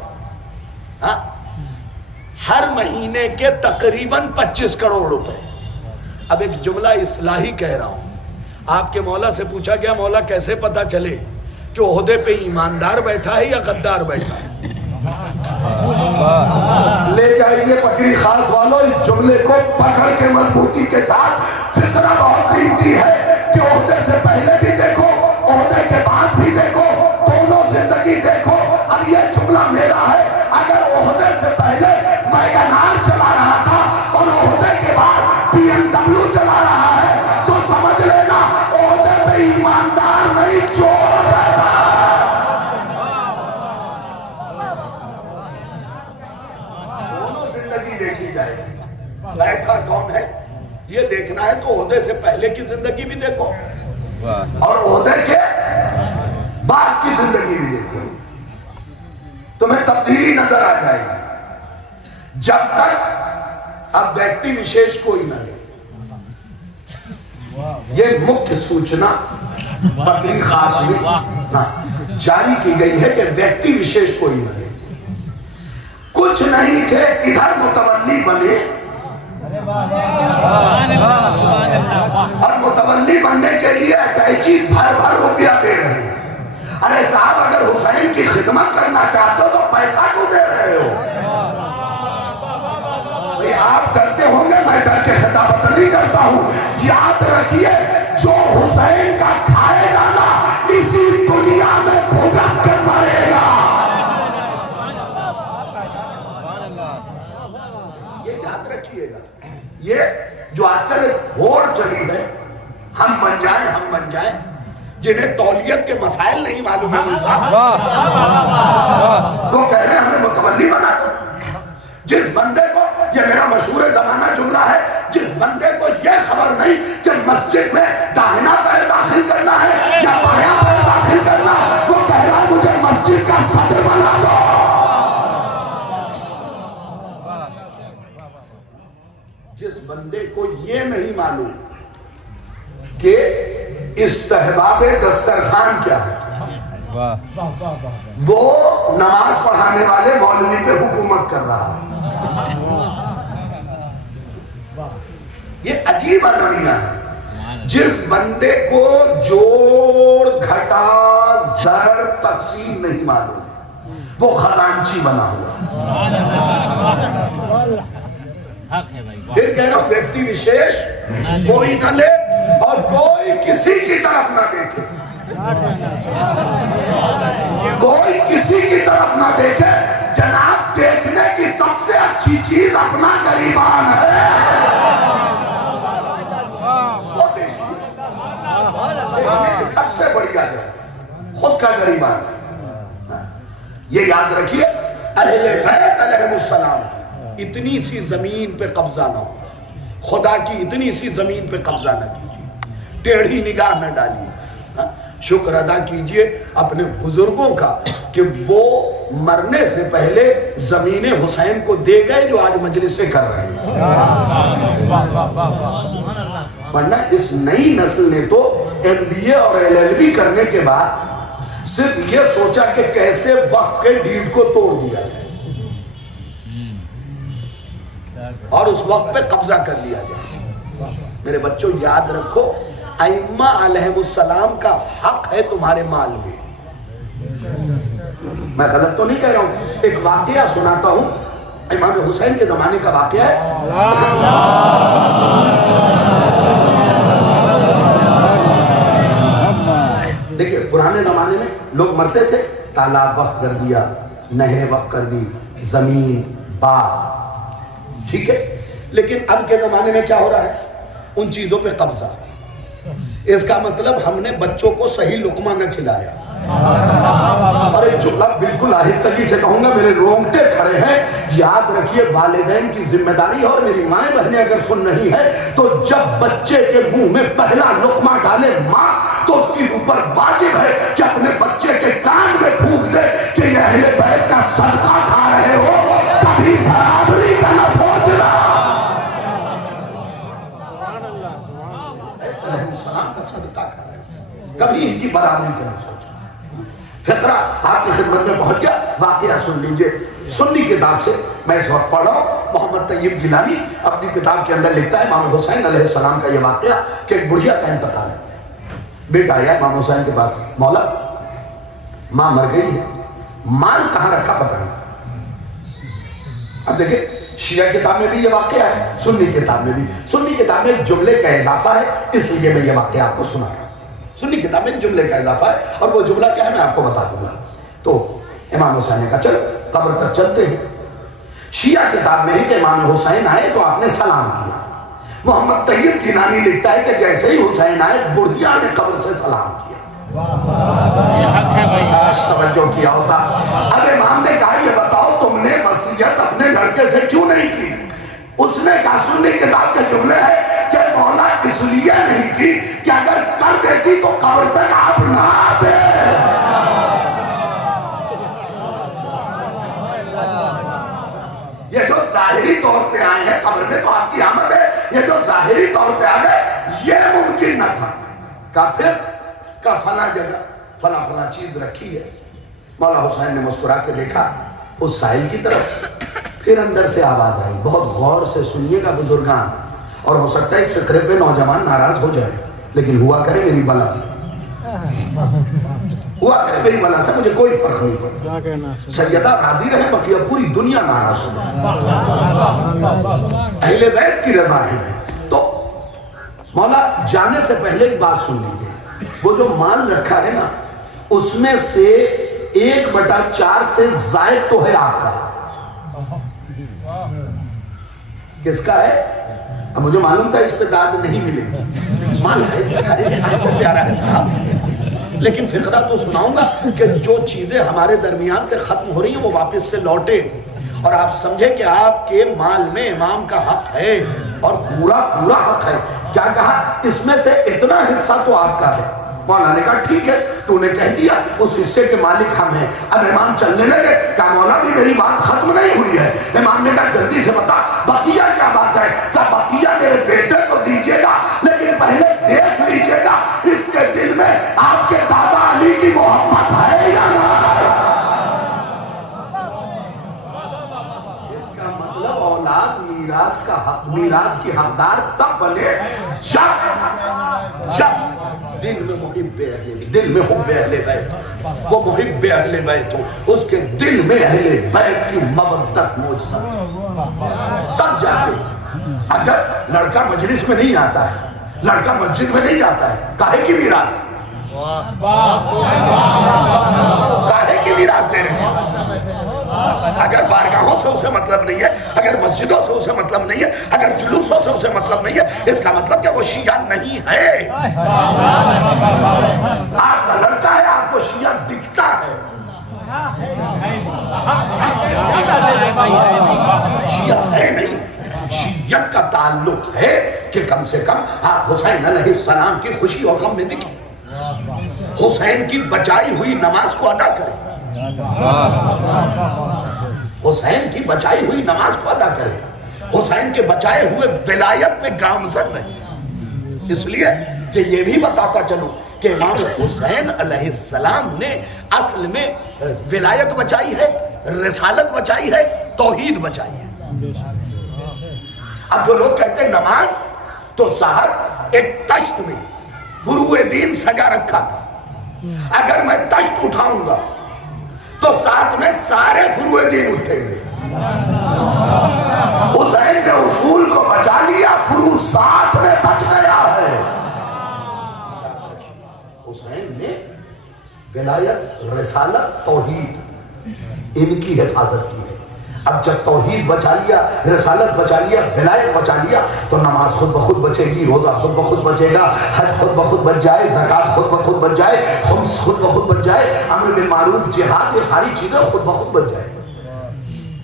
ہر مہینے کے تقریباً 25 کروڑ روپے. اب ایک جملہ اصلاحی کہہ رہا ہوں. آپ کے مولا سے پوچھا گیا مولا کیسے پتا چلے کہ عہدے پہ ایماندار بیٹھا ہے یا غدار بیٹھا ہے؟ لے جائیے پکری خاص والوں اس جملے کو پکڑ کے مضبوطی کے ساتھ. فکرہ بہت قیمتی ہے کہ عہدے سے پہلے بھی دیکھو، عہدے کے بعد بھی دیکھو، دونوں زندگی دیکھو. اب یہ جملہ میرا ہے. اگر عہدے سے پہلے ویگنار چلا رہا تھا اور عہدے کے بعد BMW چلا رہا ہے تو سمجھ لینا عہدے پہ ایماندار نہیں چور بیٹھا. دیکھی جائے گی بیٹھا کون ہے یہ دیکھنا ہے تو عہدے سے پہلے کی زندگی بھی دیکھو اور عہدے کے بعد کی زندگی بھی دیکھو. تمہیں تبدیلی نظر آ جائے گی. جب تک اب ویکتی وشیش کوئی نہ لے. یہ مکھ سوچنا بکری خاص میں جاری کی گئی ہے کہ ویکتی وشیش کوئی نہ لے. کچھ نہیں تھے ادھر متولی بنے اور متولی بننے کے لیے اٹیچی بھر روپیہ دے رہے ہیں. ارے صاحب اگر حسین کی خدمت کرنا چاہتے ہو تو پیسہ کیوں دے رہے ہو؟ آپ ڈرتے ہوں گے، میں ڈر کے خطابت نہیں کرتا ہوں. یاد رکھیے جو حسین کا کھائے گا نا اسی دنیا میں بھگت کر مرے گا. یہ جو آج کل ایک ہوڑ چلی ہے ہم بن جائیں جنہیں تولیت کے مسائل نہیں معلوم ہے وہ کہہ رہے ہیں ہمیں متولی بنا دو. جس بندے کو یہ میرا مشہور زمانہ جملہ ہے، جس بندے کو یہ خبر نہیں کہ مسجد میں داہنا بندے کو یہ نہیں معلوم کہ استحباب دسترخوان کیا ہے، وہ نماز پڑھانے والے مولوی پہ حکومت کر رہا ہے۔ یہ عجیب المیہ ہے۔ جس بندے کو جوڑ گھٹا زر تقسیم نہیں معلوم وہ خزانچی بنا ہوا۔ پھر کہہ رہا ہوں ویکتی وشیش کوئی نہ لے اور کوئی کسی کی طرف نہ دیکھے، کوئی کسی کی طرف نہ دیکھے۔ جناب دیکھنے کی سب سے اچھی چیز اپنا گریبان ہے، وہ دیکھیے۔ دیکھنے کی سب سے بڑی ہے خود کا گریبان۔ یہ یاد رکھیے اہل بیت علیہ السلام اتنی سی زمین پہ قبضہ نہ ہو، خدا کی اتنی سی زمین پہ قبضہ نہ کیجیے، ٹیڑھی نگاہ نہ ڈالیے۔ شکر ادا کیجئے اپنے بزرگوں کا کہ وہ مرنے سے پہلے زمین حسین کو دے گئے جو آج مجلسیں کر رہے ہیں، ورنہ اس نئی نسل نے تو MBA اور LLB کرنے کے بعد صرف یہ سوچا کہ کیسے وقت کے ڈیڈ کو توڑ دیا جائے اور اس وقت پہ قبضہ کر لیا جائے۔ میرے بچوں یاد رکھو ائمہ علیہ السلام کا حق ہے تمہارے مال میں۔ میں غلط تو نہیں کہہ رہا ہوں، ایک واقعہ سناتا ہوں، امام حسین کے زمانے کا واقعہ ہے۔ دیکھیں پرانے زمانے میں لوگ مرتے تھے، تالاب وقف کر دیا، نہریں وقف کر دی، زمین، باغ، ٹھیک ہے۔ لیکن اب کے زمانے میں کیا ہو رہا ہے؟ ان چیزوں پہ قبضہ۔ اس کا مطلب ہم نے بچوں کو صحیح لقمہ نہ کھلایا۔ اور ایک جملہ بالکل آہستگی سے کہوں گا، میرے رونگٹے کھڑے ہیں، یاد رکھیے والدین کی ذمہ داری ہے، اور میری مائیں بہنیں اگر سن رہی ہے تو جب بچے کے منہ میں پہلا لقمہ ڈالے ماں تو اس کی اوپر واجب ہے کہ اپنے بچے کے کان میں پھونک دے کہ یہ اہل بیت کا صدقہ کھا رہے ہو، کبھی برابری کا نہ سوچنا۔ السلام کا صدقہ کر رہے ہیں، کبھی ان کی برابری کا نہیں سوچا۔ فقرہ آپ کی خدمت میں پہنچ گیا، واقعہ سن لیجئے۔ سنی کتاب سے میں اس وقت پڑھ رہا ہوں، محمد طیب گیلانی اپنی کتاب کے اندر لکھتا ہے امام حسین علیہ السلام کا یہ واقعہ کہ ایک بڑھیا کا انتقال ہے۔ بیٹا آیا امام حسین کے پاس، مولا ماں مر گئی ہے، مال کہاں رکھا پتہ نہیں۔ اب دیکھیں شیعہ کتاب میں بھی یہ واقعہ ہے، سنی کتاب میں بھی۔ سنی کتاب میں ایک جملے کا اضافہ ہے، اس لیے میں یہ واقعہ آپ کو سنا رہا ہوں۔ سنی کتاب میں ایک جملے کا اضافہ ہے اور وہ جملہ کیا ہے میں آپ کو بتا دوں گا۔ تو امام حسین نے کہا چلو قبر تک چلتے ہیں۔ شیعہ کتاب میں ہے کہ امام حسین آئے تو آپ نے سلام کیا۔ محمد طیب گیلانی لکھتا ہے کہ جیسے ہی حسین آئے بڑھیا نے قبر سے سلام کیا۔ آج توجہ کیا ہوتا۔ اب امام نے کہا یہ بتاؤ تم نے وصیت اپنے لڑکے سے کیوں نہیں کی؟ اس نے کہا سنی کتاب کے جملے ہے کہ مولا اس لیے نہیں کی کہ اگر کر دیتی تو قبر تک آپ نہ آتے۔ یہ جو ظاہری طور پہ آئے ہیں قبر میں تو آپ کی آمد ہے، یہ جو ظاہری طور پہ آ گئے یہ ممکن نہ تھا۔ کہا پھر کا فلاں جگہ فلاں فلاں چیز رکھی ہے۔ مولا حسین نے مسکرا کے دیکھا اس سائل کی طرف، پھر اندر سے آواز آئی، بہت غور سے سنیے گا بزرگان، اور ہو سکتا ہے اس فکرے پہ نوجوان ناراض ہو جائے، لیکن ہوا کرے میری بلا سے، ہوا کرے میری بلا سے، مجھے کوئی فرق نہیں پڑتا۔ سیدہ راضی رہے، بقیہ پوری دنیا ناراض ہو جائے، اہل بیت کی رضا ہے۔ تو مولا جانے سے پہلے ایک بات سن لیجیے، وہ جو مال رکھا ہے نا اس میں سے 1/4 سے زائد تو ہے آپ کا۔ کس کا ہے؟ اب مجھے معلوم تھا اس پہ داد نہیں ملے گی، مال ہے انسان کو پیارا ہے صاحب، لیکن فقرہ تو سناؤں گا کہ جو چیزیں ہمارے درمیان سے ختم ہو رہی ہیں وہ واپس سے لوٹے، اور آپ سمجھے کہ آپ کے مال میں امام کا حق ہے اور پورا حق ہے۔ کیا کہا؟ اس میں سے اتنا حصہ تو آپ کا ہے۔ مولا نے کہا ٹھیک ہے تو نے کہہ دیا اس حصے کے مالک ہم ہیں۔ اب امام چلنے لگے، کہا مولا بھی میری بات ختم نہیں ہوئی ہے۔ امام نے کہا جلدی سے بتا بقیہ کیا بات ہے؟ کہا بقیہ میراث کی حقدار تب بنے جب دل میں محب اہل بیت، وہ محب اہل بیت ہو، اس کے دل میں اہل بیت کی مودت موجود، تب جا کے۔ اگر لڑکا مجلس میں نہیں آتا ہے، لڑکا مسجد میں نہیں جاتا ہے، کاہے کی میراث؟ کاہے کی میراث دے رہے ہیں؟ اگر بارگاہوں سے اسے مطلب نہیں ہے، اگر مسجدوں سے اسے مطلب نہیں ہے، اگر جلوسوں سے اسے مطلب نہیں ہے، اس کا مطلب کہ وہ شیعہ نہیں ہے۔ آپ کا لڑکا ہے، آپ کو شیعہ دکھتا ہے، شیعہ ہے نہیں۔ شیعت کا تعلق ہے کہ کم سے کم آپ حسین علیہ السلام کی خوشی اور غم میں دکھیں، حسین کی بچائی ہوئی نماز کو ادا کریں، حسین کی بچائی ہوئی نماز کو ادا کریں، حسین کے بچائے ہوئے ولایت میں گامزن رہیں۔ اس لیے کہ یہ بھی بتاتا چلوں کہ امام حسین علیہ السلام نے اصل میں ولایت بچائی ہے، رسالت بچائی ہے، توحید بچائی ہے۔ اب جو لوگ کہتے ہیں نماز، تو صاحب ایک تشت میں فروع دین سجا رکھا تھا، اگر میں تشت اٹھاؤں گا تو ساتھ میں سارے فروع دین اٹھیں گے۔ حسین نے اصول کو بچا لیا، فروع ساتھ میں بچ گیا ہے۔ حسین نے ولایت، رسالت، توحید، ان کی حفاظت کی ہے۔ اب جب توحید بچا لیا، رسالت بچا لیا، ولایت بچا لیا، تو نماز خود بخود بچے گی، روزہ خود بخود بچے گا، حج خود بخود بچ جائے، زکوٰۃ خود بخود بچ جائے، خمس خود بخود بچ جائے، امر بالمعروف، جہاد، یہ ساری چیزیں خود بخود بچ جائیں۔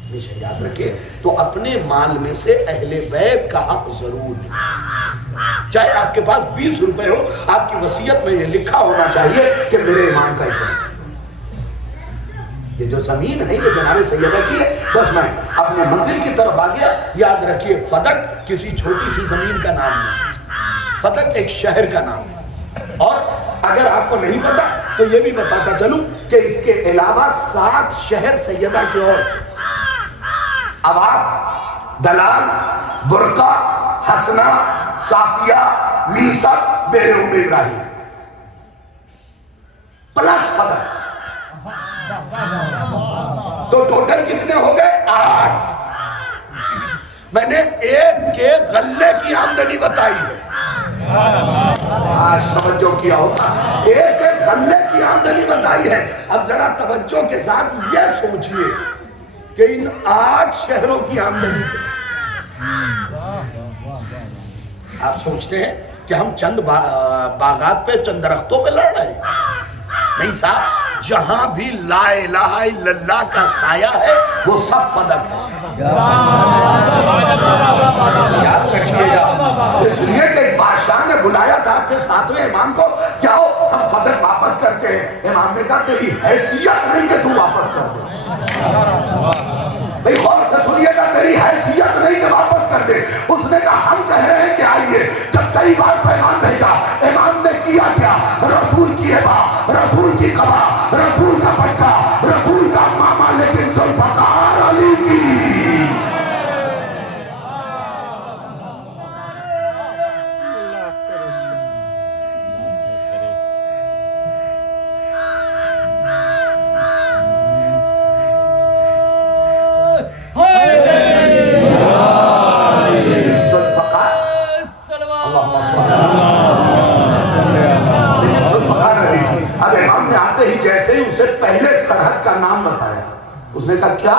ہمیشہ یاد رکھیں، تو اپنے مال میں سے اہل بیت کا حق ضرور ہے۔ چاہے آپ کے پاس 20 روپے ہو، آپ کی وصیت میں یہ لکھا ہونا چاہیے کہ میرے امام کا اتنا۔ یہ جو زمین ہے یہ جناب سیدہ کی ہے، بس میں اپنے منزل کی طرف آ گیا۔ یاد رکھیے فدق کسی چھوٹی سی زمین کا نام نہیں، فدق ایک شہر کا نام ہے۔ اور اگر آپ کو نہیں پتا تو یہ بھی بتاتا چلوں کہ اس کے علاوہ 7 شہر سیدہ کے اور عواف، دلال، برقع، حسنہ، صافیہ، میسر، بیر ام ابراہیم پلس فدق، تو ٹوٹل کتنے ہو گئے؟ 8۔ میں نے ایک کے غلے کی آمدنی بتائی ہے، آج توجہ کیا ہوتا، ایک کے غلے کی آمدنی بتائی ہے۔ اب ذرا توجہ کے ساتھ یہ سوچئے کہ ان 8 شہروں کی آمدنی آپ سوچتے ہیں کہ ہم چند باغات پہ، چند درختوں پہ لڑ رہے ہیں؟ نہیں صاحب، جہاں بھی لا الہ الا اللہ کا سایہ ہے وہ سب فدق ہے۔ یاد رکھیے گا، اس لیے کہ بادشاہ نے بلایا تھا اپنے 7ویں امام کو کہ آؤ ہم فدق واپس کرتے ہیں۔ امام نے کہا تیری حیثیت نہیں کہ تو واپس کر دے۔ بھئی غور سے سنیے گا، تیری حیثیت نہیں کہ واپس کر دے۔ اس نے کہا ہم کہہ رہے ہیں کہ آئیے۔ جب کئی بار پیغام بھیجا، امام نے کیا کیا؟ رسول کی ابا، رسول کی قبا، رسول کا پٹکا، رسول کا ماما، لیکن ذوالفقار علی کی اس نے کہا کیا؟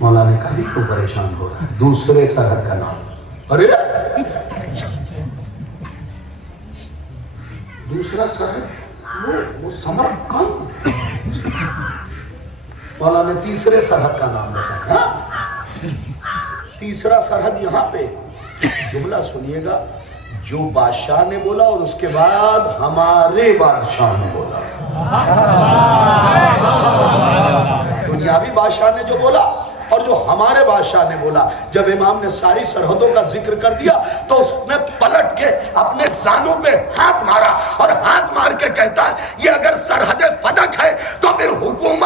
مولا نے کہا بھی کیوں پریشان ہو رہا ہے؟ دوسرے سرحد کا نام۔ ارے دوسرا سرحد وہ سمرقند۔ مولا نے تیسرے سرحد کا نام بتایا۔ تیسرا سرحد یہاں پہ، جملہ سنیے گا، جو بادشاہ نے بولا اور اس کے بعد ہمارے بادشاہ نے بولا۔ دنیاوی بادشاہ نے جو بولا اور جو ہمارے بادشاہ نے بولا۔ جب امام نے ساری سرحدوں کا ذکر کر دیا تو اس نے پلٹ کے اپنے زانوں پہ ہاتھ مارا اور ہاتھ مار کے کہتا ہے یہ اگر سرحد فدق ہے تو پھر حکومت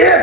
1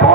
2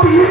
3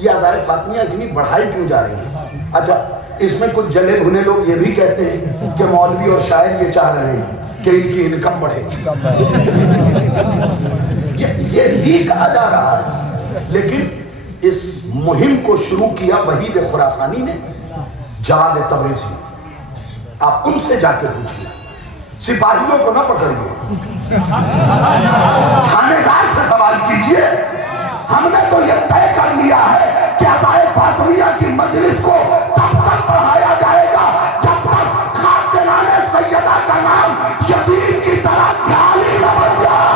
یہ عزائے فاطمیہ اتنی بڑھائی کیوں جا رہی ہے؟ اچھا اس میں کچھ جلے بھنے لوگ یہ بھی کہتے ہیں کہ مولوی اور شاعر یہ چاہ رہے ہیں کہ ان کی انکم بڑھے، یہ بھی کہا جا رہا ہے، لیکن اس مہم کو شروع کیا وحید خراسانی نے، جواد تبریزی، آپ ان سے جا کے پوچھئے، سپاہیوں کو نہ پکڑیے، تھانے دار سے سوال کیجئے۔ ہم نے تو یہ طے کر لیا ہے کہ عزائے فاطمیہ کی مجلس کو تب تک بڑھایا جائے گا جب تک خاتنان سیدہ کا نام یزید کی طرح گالی نہ بن جائے۔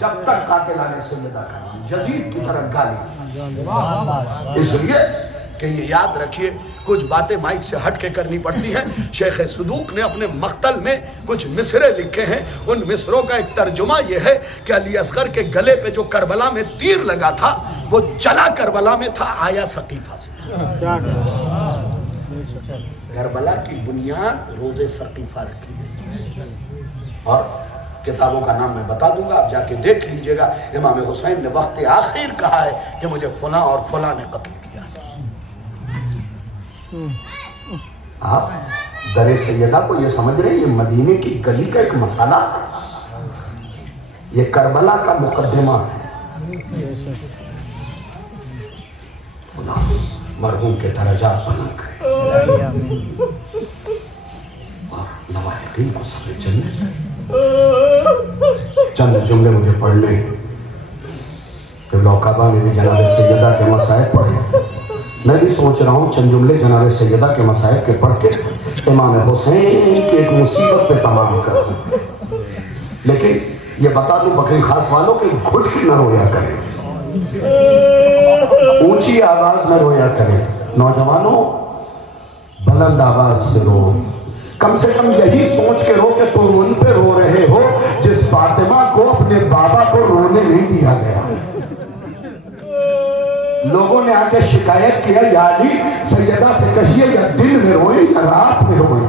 جب تک قاتلان سیدہ کا نام یزید کی طرح گالی، اس لیے کہ یہ یاد رکھیے کچھ باتیں مائک سے ہٹ کے کرنی پڑتی ہیں۔ شیخ صدوق نے اپنے مقتل میں کچھ مصرے لکھے ہیں، ان مصروں کا ایک ترجمہ یہ ہے کہ علی اصغر کے گلے پہ جو کربلا میں تیر لگا تھا وہ چلا کربلا میں تھا، آیا ثقیفہ سے تھا۔ کربلا کی بنیاد روزے ثقیفہ رکھی ہے، اور کتابوں کا نام میں بتا دوں گا، آپ جا کے دیکھ لیجئے گا۔ امام حسین نے وقت آخر کہا ہے کہ مجھے فلاں اور فلاں نے قتل کیا۔ آپ در سیدہ کو یہ سمجھ رہے ہیں یہ مدینے کی گلی کا ایک مسئلہ ہے، یہ کربلا کا مقدمہ ہے۔ خدا مرحوم کے درجات بلند کرے اور لواحقین کو سب چند جملے مجھے پڑھنے کہ لوکابہ نے بھی جناب سیدہ کے مسائب پڑھے، میں بھی سوچ رہا ہوں چند جملے جناب سیدہ کے مسائب کے پڑھ کے امام حسین کی ایک مصیبت پہ تمام کروں، لیکن یہ بتا دوں بکری خاص والوں کہ گھٹ کے نہ رویا کریں، اونچی آواز میں رویا کریں، نوجوانوں بلند آواز سے رو، کم سے کم یہی سوچ کے رو کہ تم ان پہ رو رہے ہو جس فاطمہ کو اپنے بابا کو رونے نہیں دیا گیا۔ لوگوں نے آ کے شکایت کیا یا علی سیدہ سے کہیے یا دن میں روئیں یا رات میں روئیں،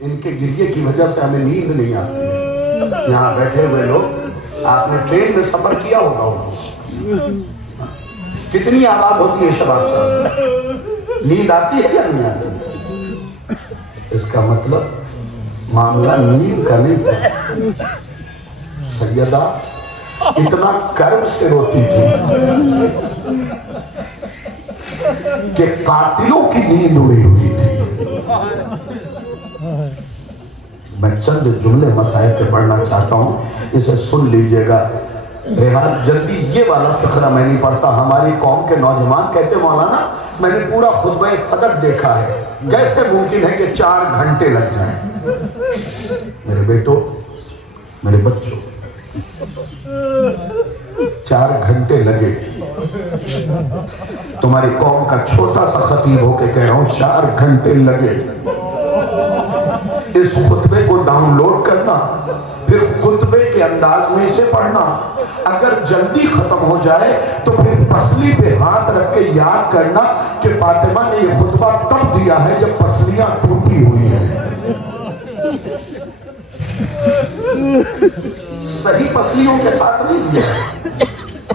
ان کے گریے کی وجہ سے ہمیں نیند نہیں آتی۔ یہاں بیٹھے ہوئے لوگ، آپ نے ٹرین میں سفر کیا ہوگا، کتنی آواز ہوتی ہے شباب صاحب، نیند آتی ہے یا نہیں آتی؟ اس کا مطلب معاملہ نیند کا نہیں تھا۔ سیدہ اتنا کرب سے روتی تھی کہ قاتلوں کی نیند اڑی ہوئی تھی۔ میں چند جملے مسائل پہ پڑھنا چاہتا ہوں، اسے سن لیجئے گا۔ ریحان جلدی یہ والا فقرہ میں نہیں پڑھتا، ہماری قوم کے نوجوان کہتے مولانا میں نے پورا خطبہ فدق دیکھا ہے، کیسے ممکن ہے کہ 4 گھنٹے لگ جائیں؟ میرے بیٹو، میرے بچوں، 4 گھنٹے لگے، تمہاری قوم کا چھوٹا سا خطیب ہو کے کہہ رہا ہوں 4 گھنٹے لگے اس خطبے کو ڈاؤن لوڈ کرنا، پھر خطبے کے انداز میں اسے پڑھنا، اگر جلدی ختم ہو جائے تو پھر پسلی پہ ہاتھ رکھ کے یاد کرنا کہ فاطمہ نے یہ خطبہ تب دیا ہے جب پسلیاں ٹوٹی ہوئی ہیں۔ صحیح پسلیوں کے ساتھ نہیں دیا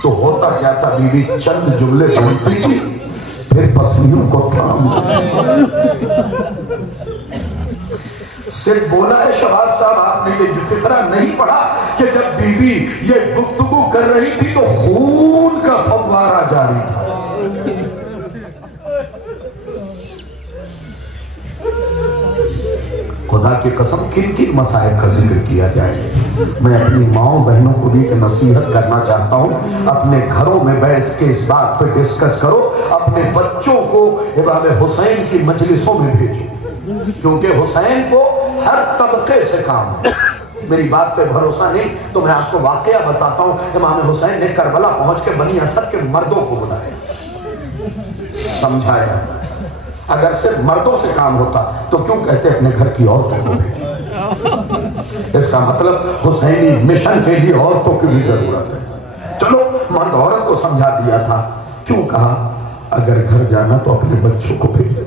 تو ہوتا کیا تھا، بی بی چند جملے بولتی تھی پھر پسلیوں کو تھام صرف بولا ہے شباب صاحب آپ نے یہ فقرہ نہیں پڑھا کہ جب بی بی یہ گفتگو کر رہی تھی تو خون کا فوارہ جاری تھا۔ خدا کی قسم کن کن مسائل کا ذکر کیا جائے، میں اپنی ماؤں بہنوں کو بھی نصیحت کرنا چاہتا ہوں، اپنے گھروں میں بیٹھ کے اس بات پہ ڈسکس کرو، اپنے بچوں کو امام حسین کی مجلسوں میں بھیجو، کیونکہ حسین کو ہر طبقے سے کام ہے۔ میری بات پہ بھروسہ نہیں تو میں آپ کو واقعہ بتاتا ہوں، امام حسین نے کربلا پہنچ کے بنی اسد کے مردوں کو بلایا، سمجھایا، اگر صرف مردوں سے کام ہوتا تو کیوں کہتے اپنے گھر کی عورتوں کو بھیجو؟ اس کا مطلب حسینی مشن کے لیے عورتوں کی بھی ضرورت ہے۔ چلو مرد عورت کو سمجھا دیا تھا، کیوں کہا اگر گھر جانا تو اپنے بچوں کو بھیج دے؟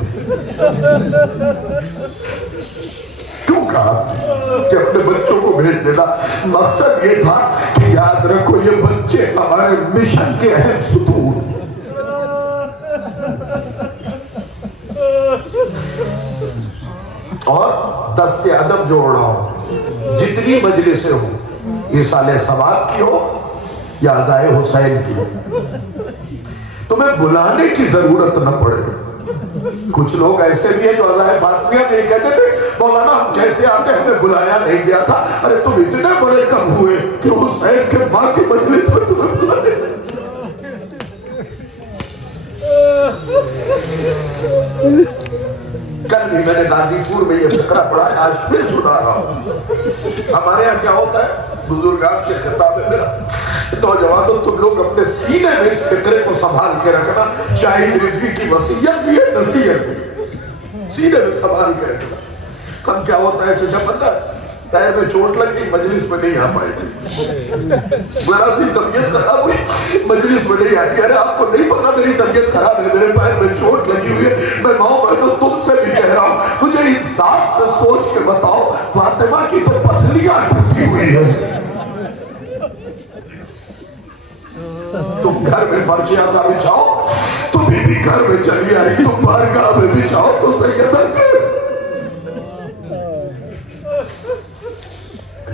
کیوں کہا کہ اپنے بچوں کو بھیج دینا. مقصد یہ تھا کہ یاد رکھو یہ بچے ہمارے مشن کے اہم ستون. اور دست ادب جوڑ رہا ہوں, جتنی مجلسیں ہوں, یہ سال ثواب کی ہو یا عزائے حسین کی, تمہیں بلانے کی ضرورت نہ پڑے. کچھ لوگ ایسے بھی ہیں جو عزائے فاطمیہ میں یہ کہتے تھے مولانا ہم جیسے آتے ہمیں بلایا نہیں گیا تھا. ارے تم اتنے بڑے کب ہوئے کہ حسین کے ماں کی مجلس میں تمہیں بلائے. کل بھی میں نے غازی پور میں یہ فقرہ پڑھا ہے, آج پھر سنا رہا ہوں. ہمارے یہاں کیا ہوتا ہے, بزرگان سے خطاب ہے میرا, نوجوانوں تم لوگ اپنے سینے میں اس فقرے کو سنبھال کے رکھنا. شاہد رضوی کی وصیت بھی ہے, نصیحت بھی, سینے میں سنبھال کے رکھنا. ہم کیا ہوتا ہے چچا پتہ ہے, پیر میں چوٹ لگ گئی, مجلس میں نہیں آ پائے گی. ذرا سی طبیعت خراب ہوئی, مجلس میں نہیں آئے گی. ارے آپ کو نہیں پتا میری طبیعت خراب ہے, میرے پیر میں چوٹ لگی ہوئی ہے. میں ماؤں بہنوں تم سے بھی کہہ رہا ہوں, مجھے انصاف سے سوچ کے بتاؤ, فاطمہ کی تو پسلیاں ٹوٹی ہوئی ہیں. تم گھر میں فرشیاں سا بچھاؤ, تم بھی گھر میں چلی آئی, تم بارگاہ میں بچھاؤ تو سیدہ کے.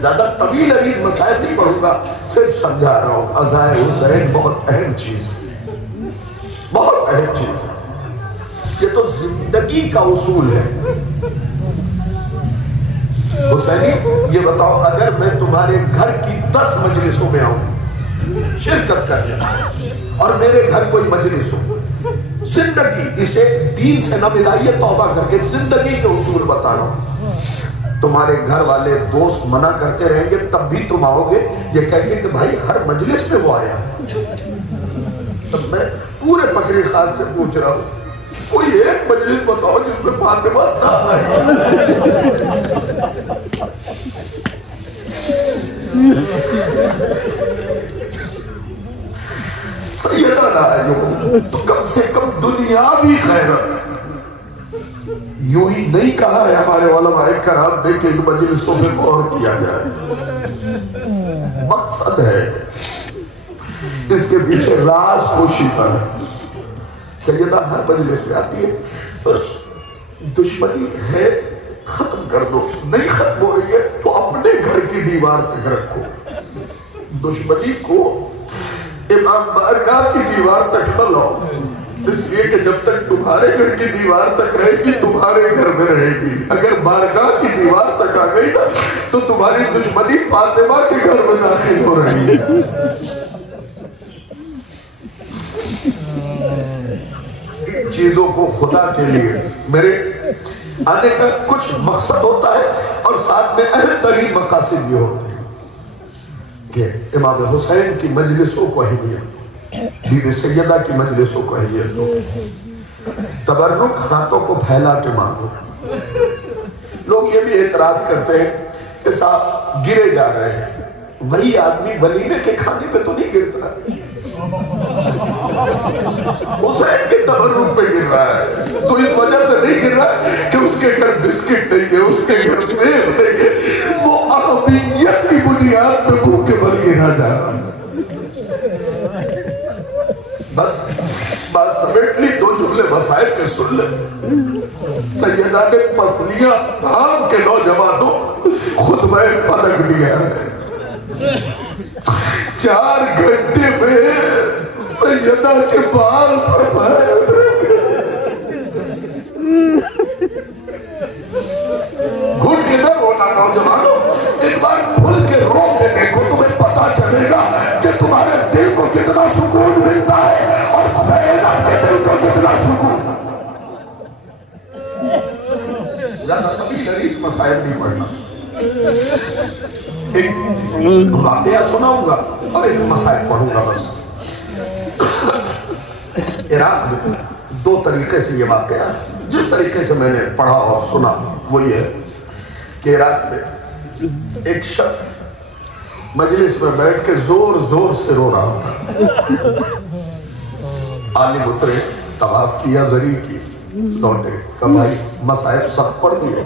زیادہ طویل عریض مسائل نہیں پڑھوں گا, صرف سمجھا رہا ہوں. عزائے حسین بہت اہم چیز ہے, بہت اہم چیز ہے. یہ تو زندگی کا اصول ہے. حسینی یہ بتاؤ, اگر میں تمہارے گھر کی 10 مجلسوں میں آؤں شرکت کرنے, اور میرے گھر کوئی مجلس ہو, زندگی اسے دین سے نہ ملائیے, توبہ کر کے زندگی کے اصول بتا رہا ہوں. تمہارے گھر والے دوست منع کرتے رہیں گے تب بھی تم آؤ گے یہ کہہ کے کہ بھائی ہر مجلس میں وہ آیا. تب میں پورے پکری خان سے پوچھ رہا ہوں, کوئی ایک مجلس بتاؤ جس میں فاطمہ نہ آئے. سیدہ نہ آئے تو کم سے کم دنیاوی خیرت. یوں ہی نہیں کہا ہے ہمارے علماء کرام نے کہ ان مجلسوں میں غور کیا جائے. مقصد ہے, اس کے پیچھے راز پوشیدہ ہے. سیدہ ہر مجلس میں آتی ہے اور دشمنی ہے ختم کر دو, نہیں ختم ہو رہی ہے تو اپنے گھر کی دیوار تک رکھو. دشمنی کو امام بارگاہ کی دیوار تک نہ لاؤ, اس لیے کہ جب تک تمہارے گھر کی دیوار تک رہے گی تمہارے گھر میں رہے گی. اگر بارگاہ کی دیوار تک آ گئی نا تو تمہاری دشمنی فاطمہ کے گھر میں داخل ہو رہی ہے. ان چیزوں کو خدا کے لیے میرے آنے کا کچھ مقصد ہوتا ہے, اور ساتھ میں اہم ترین مقاصد یہ ہوتے ہیں کہ امام حسین کی مجلسوں کو اہمیت, بیوی سیدہ کی مجلسوں کو اہمیت دو. تبرک ہاتھوں کو پھیلا کے مانگو. لوگ یہ بھی اعتراض کرتے ہیں کہ صاحب گرے جا رہے ہیں, وہی آدمی ولیمے کے کھانے پہ تو نہیں گرتا, حسین کے تبرک پہ گر رہا ہے. تو اس وجہ سے نہیں گر رہا ہے کہ اس کے گھر بسکٹ نہیں ہے, اس کے گھر سیب نہیں ہے, وہ اہمیت کی بنیاد پہ بھوکے مر گرا جا رہا ہے. بس بات سمیٹ لی, 2 جملے مسائل کے سن لے. سیدہ نے پسلیاں تھام کے نوجوانوں خطبہ فدق دیا ہے. 4 گھنٹے میں سیدہ کے بال سفید گھٹ کے نہ رونا نوجوانوں, ایک بار کھل کے رو کے دیکھو, تمہیں پتا چلے گا کہ تمہارے دل کو کتنا سکون ملتا ہے اور سیدہ کے دل کو کتنا سکون. زیادہ طویل عریض مسائل نہیں پڑھنا, ایک واقعہ سناؤں گا اور ایک مسائل پڑھوں گا بس. عراق میں 2 طریقے سے یہ واقعہ, جس طریقے سے میں نے پڑھا اور سنا وہ یہ ہے کہ عراق میں ایک شخص مجلس میں بیٹھ کے زور زور سے رو رہا تھا. عالم اترے, طواف کیا, زری کی, لوٹے, کہ بھائی مسائب سب پڑھ دیے,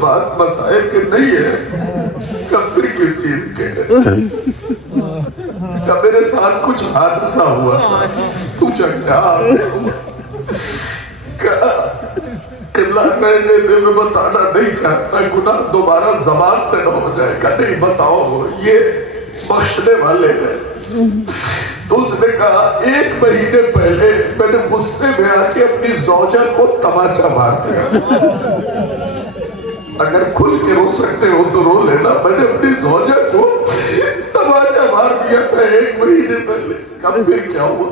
بات مسائل کے نہیں ہے، کب پھر کس چیز کے ہے؟ کب میرے ساتھ کچھ حادثہ ہوا تھا، پوچھا کیا کہا قبلہ رہنے دے، میں بتانا نہیں چاہتا، گناہ دوبارہ زبان سے نہ ہو جائے گا، نہیں بتاؤ، یہ بخشنے والے ہیں۔ تو اس نے کہا 1 مہینے پہلے میں نے غصے میں آ کے اپنی زوجہ کو تماچا مار دیا۔ اگر کھل کے رو سکتے ہو تو رو لینا، میں نے اپنی زوجہ کو تماچا مار دیا تھا 1 مہینے پہلے۔ کب پھر کیا ہوا؟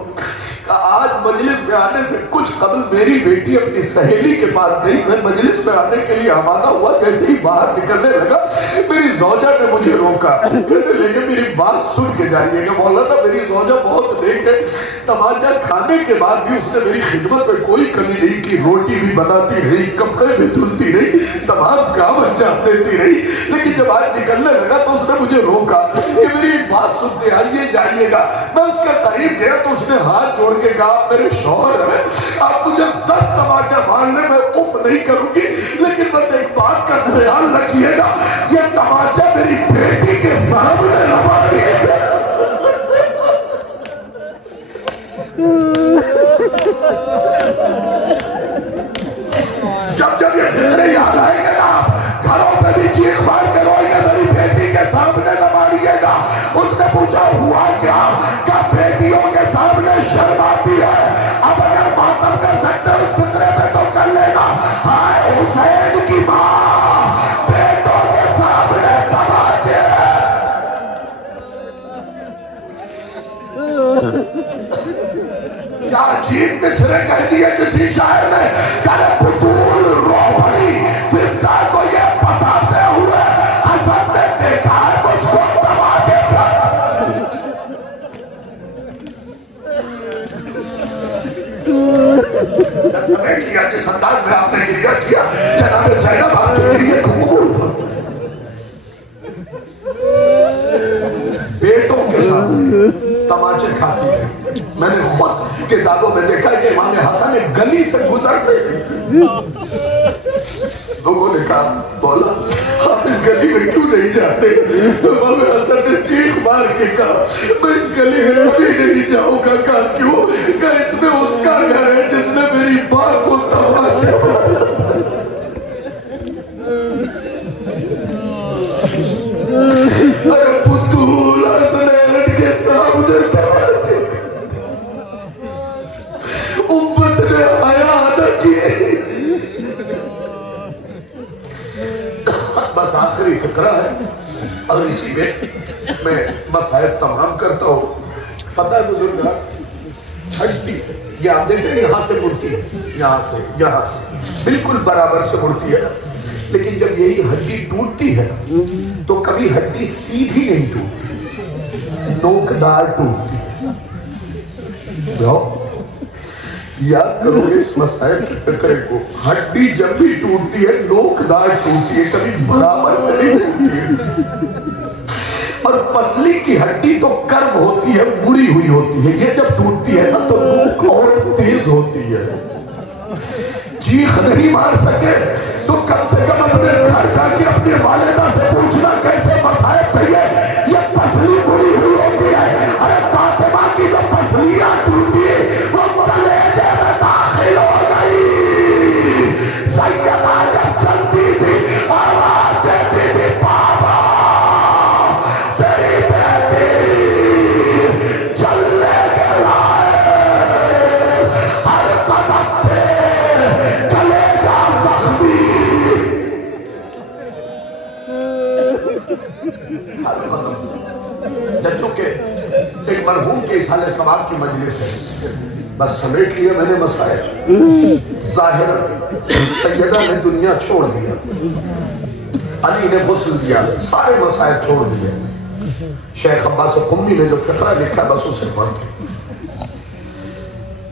آج مجلس میں آنے سے کچھ قبل میری بیٹی اپنی سہیلی کے پاس گئی، میں مجلس میں آنے کے لیے آمادہ ہوا، جیسے ہی باہر نکلنے لگا میری زوجہ نے مجھے روکا، کہنے لگے میری بات سن کے جائیے گا مولانا، میری زوجہ بہت نیک ہے، تماچا کھانے کے بعد بھی اس نے میری خدمت میں کوئی کمی نہیں کی، روٹی بھی بناتی رہی، کپڑے بھی دھلتی رہی، تمام کام انجام دیتی رہی، لیکن جب آج نکلنے لگا تو اس نے مجھے روکا کہ میری ایک بات سنتے آئیے جائیے گا۔ میں اس کے قریب گیا تو اس نے ہاتھ جوڑ کے کہا میرے شوہر ہے، آپ مجھے 10 تماچا مارنے میں اف نہیں کروں گی، لیکن بس ایک بات کا خیال رکھیے گا، یہ تماچا میری بیٹی کے سامنے نہ ماریے گا۔ جب یہ فکرے یاد آئے گا نا، گھروں پہ بھی چیخ مار کے روئے گا میری بیٹی کے سامنے نہ ماریے گا۔ اس نے پوچھا ہوا کیا؟ کہ بیٹیوں کے سامنے شرم آتی ہے، اب اگر ماتم کر سکتے ہو اس فکرے میں تو کر لینا۔ ہائے حسین کی ماں، بیٹوں کے سامنے تماچے۔ کیا عجیب مصرے کہہ دیے کسی شاعر نے، کہ بطول رو پڑی فضا کو یہ بتاتے ہوئے حسن نے دیکھا ہے مجھ کو تماچے کر۔ سمیٹ لیا جس انداز میں آپ نے گریہ کیا، جناب زینب آپ کے گریہ کو قبول فرمائے۔ بیٹوں کے ساتھ تماچے کھاتی ہے۔ میں نے خود کتابوں میں دیکھا کہ امام حسن ایک گلی سے گزرتے نہیں تھے، لوگوں نے کہا مولا آپ اس گلی میں کیوں نہیں جاتے؟ تو امام حسن نے چیخ مار کے کہا میں اس گلی میں کبھی نہیں جاؤں گا۔ کہا کیوں؟ کہ اس میں اس کا گھر ہے جس نے میری ماں کو تماچے مارا تھا۔ ارے بطول حسنین کے سامنے تماچے، امت نے حیا نہ کی۔ بس آخری فقرہ ہے اور اسی میں میں مسائل تمام کرتا ہوں۔ پتہ ہے بزرگاں، ہڈی یہ آپ دیکھیں یہاں سے مڑتی ہے، یہاں سے بالکل برابر سے مڑتی ہے، لیکن جب یہی ہڈی ٹوٹتی ہے تو کبھی ہڈی سیدھی نہیں ٹوٹتی، نوکدار ٹوٹتی ہے۔ یاد کرو اس مسائل کے فکرے کو، ہڈی جب بھی ٹوٹتی ہے نوکدار ٹوٹتی ہے، کبھی برابر سے نہیں ٹوٹتی ہے۔ اور پسلی کی ہڈی تو کرب ہوتی ہے، مڑی ہوئی ہوتی ہے، یہ جب ٹوٹتی ہے نا تو نوک اور تیز ہوتی ہے۔ چیخ نہیں مار سکے تو کم سے کم اپنے گھر جا کے اپنی والدہ سے پوچھنا کیسے مسائل تھے، یہ پسلی مڑی ہوئی ہوتی ہے۔ ارے فاطمہ کی جو پسلیاں ٹوٹی وہ کلیجے میں داخل ہو گئی۔ سیدہ جب چلتی تھی آواز دیتی تھی بابا تیری بیٹی چلنے کے لائے، ہر قدم پہ کلیجہ زخمی، ہر قدم۔ چونکہ ایک مرحوم کے اصحال ثواب کی مجلس ہے، بس سمیٹ لیا میں نے مسائل۔ ظاہر سیدہ نے دنیا چھوڑ دیا، علی نے غسل دیا، سارے مسائل چھوڑ دیے۔ شیخ عباس قمی نے جو فقرہ لکھا بس اسے پڑھ کے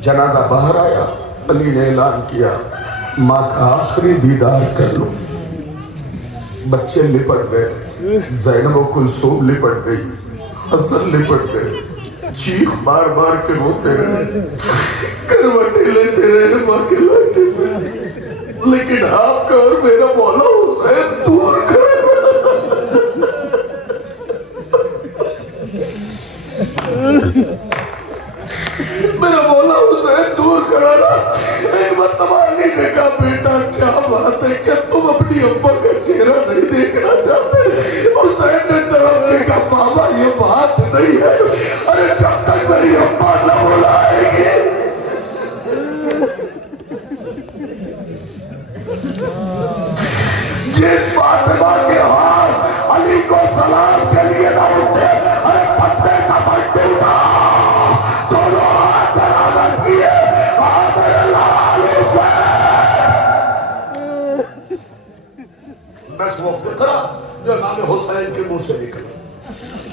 جنازہ باہر آیا، علی نے اعلان کیا ماں کا آخری دیدار کر لو۔ بچے لپٹ گئے، زینب و کلثوم لپٹ گئی، حسن لپٹ گئے، چیخ بار بار کے روتے رہے، کروٹیں لیتے رہے ماں کے لاشے میں۔ لیکن آپ کا اور میرا مولا حسین دور میرا مولا حسین دور کرا نا. ایک مرتبہ علی نے کہا بیٹا کیا بات ہے کہ تم اپنی اماں کا چہرہ نہیں دیکھنا چاہتے؟ حسین نے طرف کے کہا بابا یہ بات نہیں ہے. ارے جب تک میری اماں نہ بلائے گی جس فاطمہ کے ہاتھ علی کو سلام کے لیے نہ اٹھے، ارے پتے کا پر ٹوٹا، دونوں ہاتھ برابر کیے، آدر لال حسین. بس وہ فقرہ جو امام حسین کے منہ سے نکلا،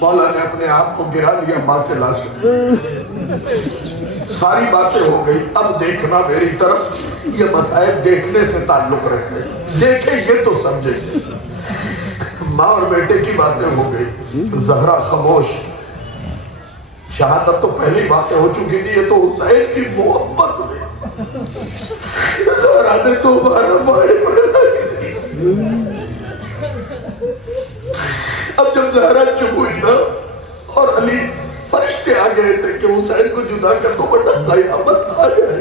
مولا نے اپنے آپ کو گرا لیا ماں کے لاش. ساری باتیں ہو گئی. اب دیکھنا میری طرف، یہ مسائل دیکھنے سے تعلق رکھتے ہیں. دیکھیں یہ تو سمجھیں. ماں اور بیٹے کی باتیں ہو گئی. زہرا خاموش. شہادت تو پہلی باتیں ہو چکی تھی، یہ تو حسین کی محبت میں. زہرا نے تو ہمارا مائے بنائی تھی. اب جب زہرا چپ ہوئی نا اور علی فرشتے آ گئے تھے کہ حسین کو جدا کر دو بڑا قیامت آ جائے،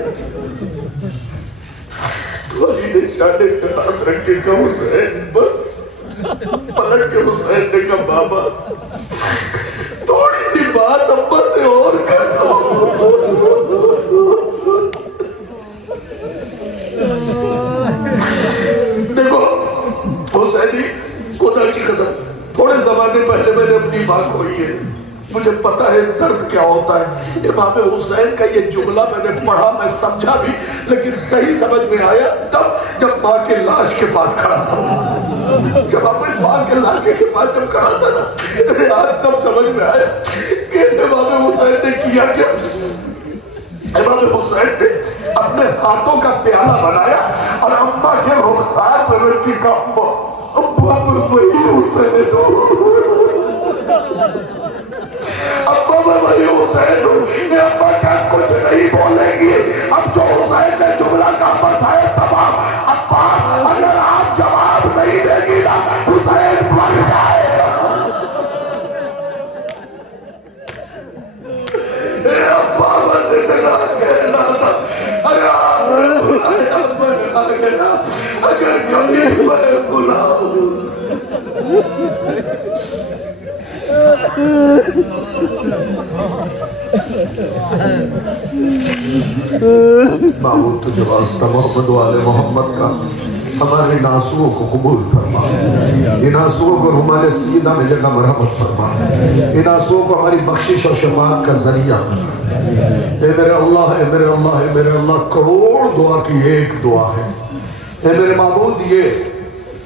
تو علی نے شانے پہ ہاتھ رکھ کے کہا حسین بس. پلٹ کے حسین نے کہا بابا تھوڑی سی بات ابا سے اور کرو. دیکھو حسینی خدا کی قسم تھوڑے زمانے پہلے میں نے اپنی ماں کھوئی ہے، مجھے پتا ہے درد کیا ہوتا ہے. امام حسین کا یہ جملہ میں نے پڑھا، میں سمجھا بھی، لیکن صحیح سمجھ میں آیا تب جب ماں کے لاش کے پاس کھڑا تھا. جب اپنی ماں کے لاش کے پاس جب کھڑا تھا نا، آج تب سمجھ میں آیا کہ امام حسین نے کیا کیا. امام حسین نے اپنے ہاتھوں کا پیالہ بنایا اور اماں کے رخسار پر رکھی کا ابا وہی حسین دو، ابا میں وہی حسین ہوں. یہ ابا کیا کچھ نہیں بولے گی. اب جو حسین نے جملہ کا بس ہے تمام. ابا اگر آپ جواب نہیں دے گی نا حسین مر جائے گا. اے ابا بس اتنا کہنا تھا. اگر آپ نے بلایا میں آ گیا، اگر کبھی میں بلاؤں. معبود تجھے واسطہ محمد و آل محمد کا ہمارے ان آنسوؤں کو قبول فرما. ان آنسوؤں کو رحمت سیدہ میں جگہ مرحمت فرما. ان آنسوؤں کو ہماری بخشش اور شفاعت کا ذریعہ کرنا. اے میرے اللہ، اے میرے اللہ، اے میرے اللہ، کروڑ دعا کی ایک دعا ہے. اے میرے معبود یہ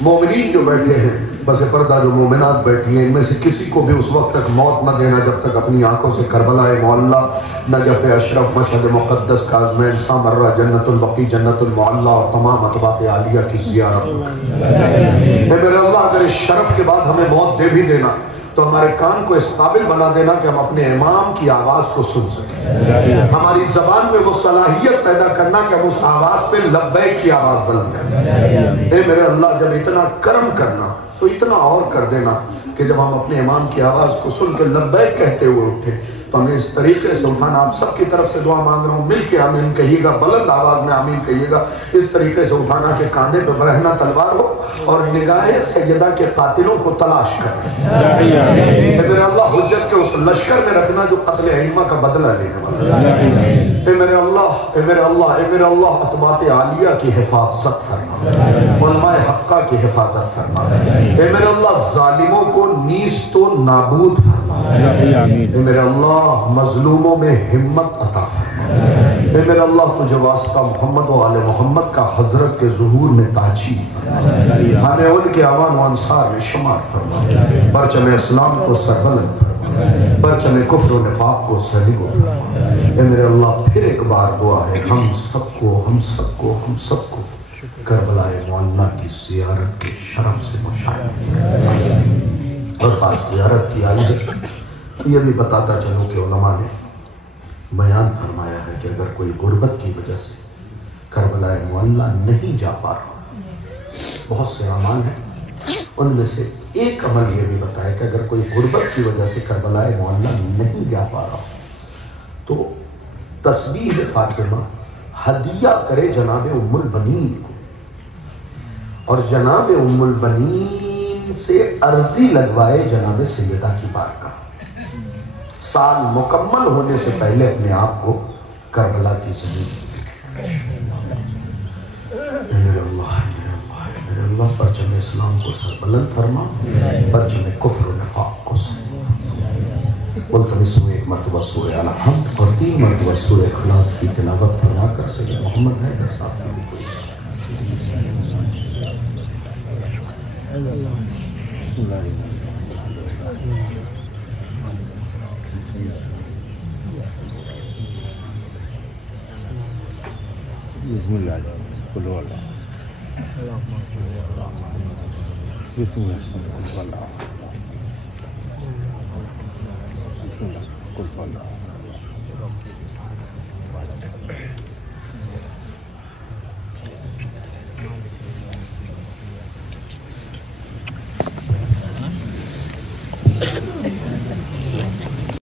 مومنین جو بیٹھے ہیں، بس پردہ جو مومنات بیٹھی ہیں، ان میں سے کسی کو بھی اس وقت تک موت نہ دینا جب تک اپنی آنکھوں سے کربلا معلّہ، نجف اشرف، مشہد مقدس، کاظمین، سامرہ، جنت البقیع، جنت المعلیٰ اور تمام اطباط عالیہ کی زیارت کر. اے میرے اللہ اگر اس شرف کے بعد ہمیں موت دے بھی دینا تو ہمارے کان کو اس قابل بنا دینا کہ ہم اپنے امام کی آواز کو سن سکیں. ہماری زبان میں وہ صلاحیت پیدا کرنا کہ ہم اس آواز پہ لبیک کی آواز بلند کر سکیں. اے میرے اللہ جب اتنا کرم کرنا تو اتنا اور کر دینا کہ جب ہم اپنے امام کی آواز کو سن کے لبیک کہتے ہوئے اٹھے تو ہمیں اس طریقے سے اٹھانا. آپ سب کی طرف سے دعا مانگ رہا ہوں، مل کے آمین کہیے گا، بلند آواز میں آمین کہیے گا. اس طریقے سے اٹھانا کہ کاندھے پہ برہنہ تلوار ہو اور نگاہیں سیدہ کے قاتلوں کو تلاش کریں. اے میرے اللہ حجت کے اس لشکر میں رکھنا جو قتل ائمہ کا بدلہ لینے والا. اے میرے اللہ، اے میرے اللہ، اے میرے اللہ اطباط عالیہ کی حفاظت فرما، علماء حقہ کی حفاظت فرما. اے میرے اللہ ظالموں کو نیست و نابود فرما. اے میرے اللہ مظلوموں میں ہمت عطا فرما. اے میرے اللہ تجھے واسطہ محمد و آل محمد کا حضرت کے ظہور میں تاجیل فرما. ہمیں ان کے اعوان و انصار میں شمار فرما. پرچم اسلام کو سربلند فرما، پرچم کفر و نفاق کو سلیب فرما. اے میرے اللہ پھر ایک بار دعا ہے ہم سب کو کربلا معلیٰ کی زیارت کے شرف سے مشرف فرما. اور بات زیارت کی آئی ہے، یہ بھی بتاتا چلوں کہ علماء نے بیان فرمایا ہے کہ اگر کوئی غربت کی وجہ سے کربلا معلیٰ نہیں جا پا رہا بہت سے اعمال ہیں، ان میں سے ایک عمل یہ بھی بتایا کہ اگر کوئی غربت کی وجہ سے کربلا معلیٰ نہیں جا پا رہا تو تسبیح فاطمہ ہدیہ کرے جناب ام البنین کو، اور جناب ام البنین سے عرضی لگوائے جناب سیدہ کی بارگاہ، سال مکمل ہونے سے پہلے اپنے آپ کو کربلا کی زمین میرے اللہ پرچم اسلام کو سر بلند فرما، پرچم کفر و نفاق کو سر التمسوا ایک مرتبہ سورہ الحمد اور 3 مرتبہ سورہ اخلاص کی تلاوت فرما کر سید محمد حیدر صاحب کی بھی کوئی بسم اللہ قل هو اللہ بسم اللہ قل هو اللہ بسم اللہ قل هو اللہ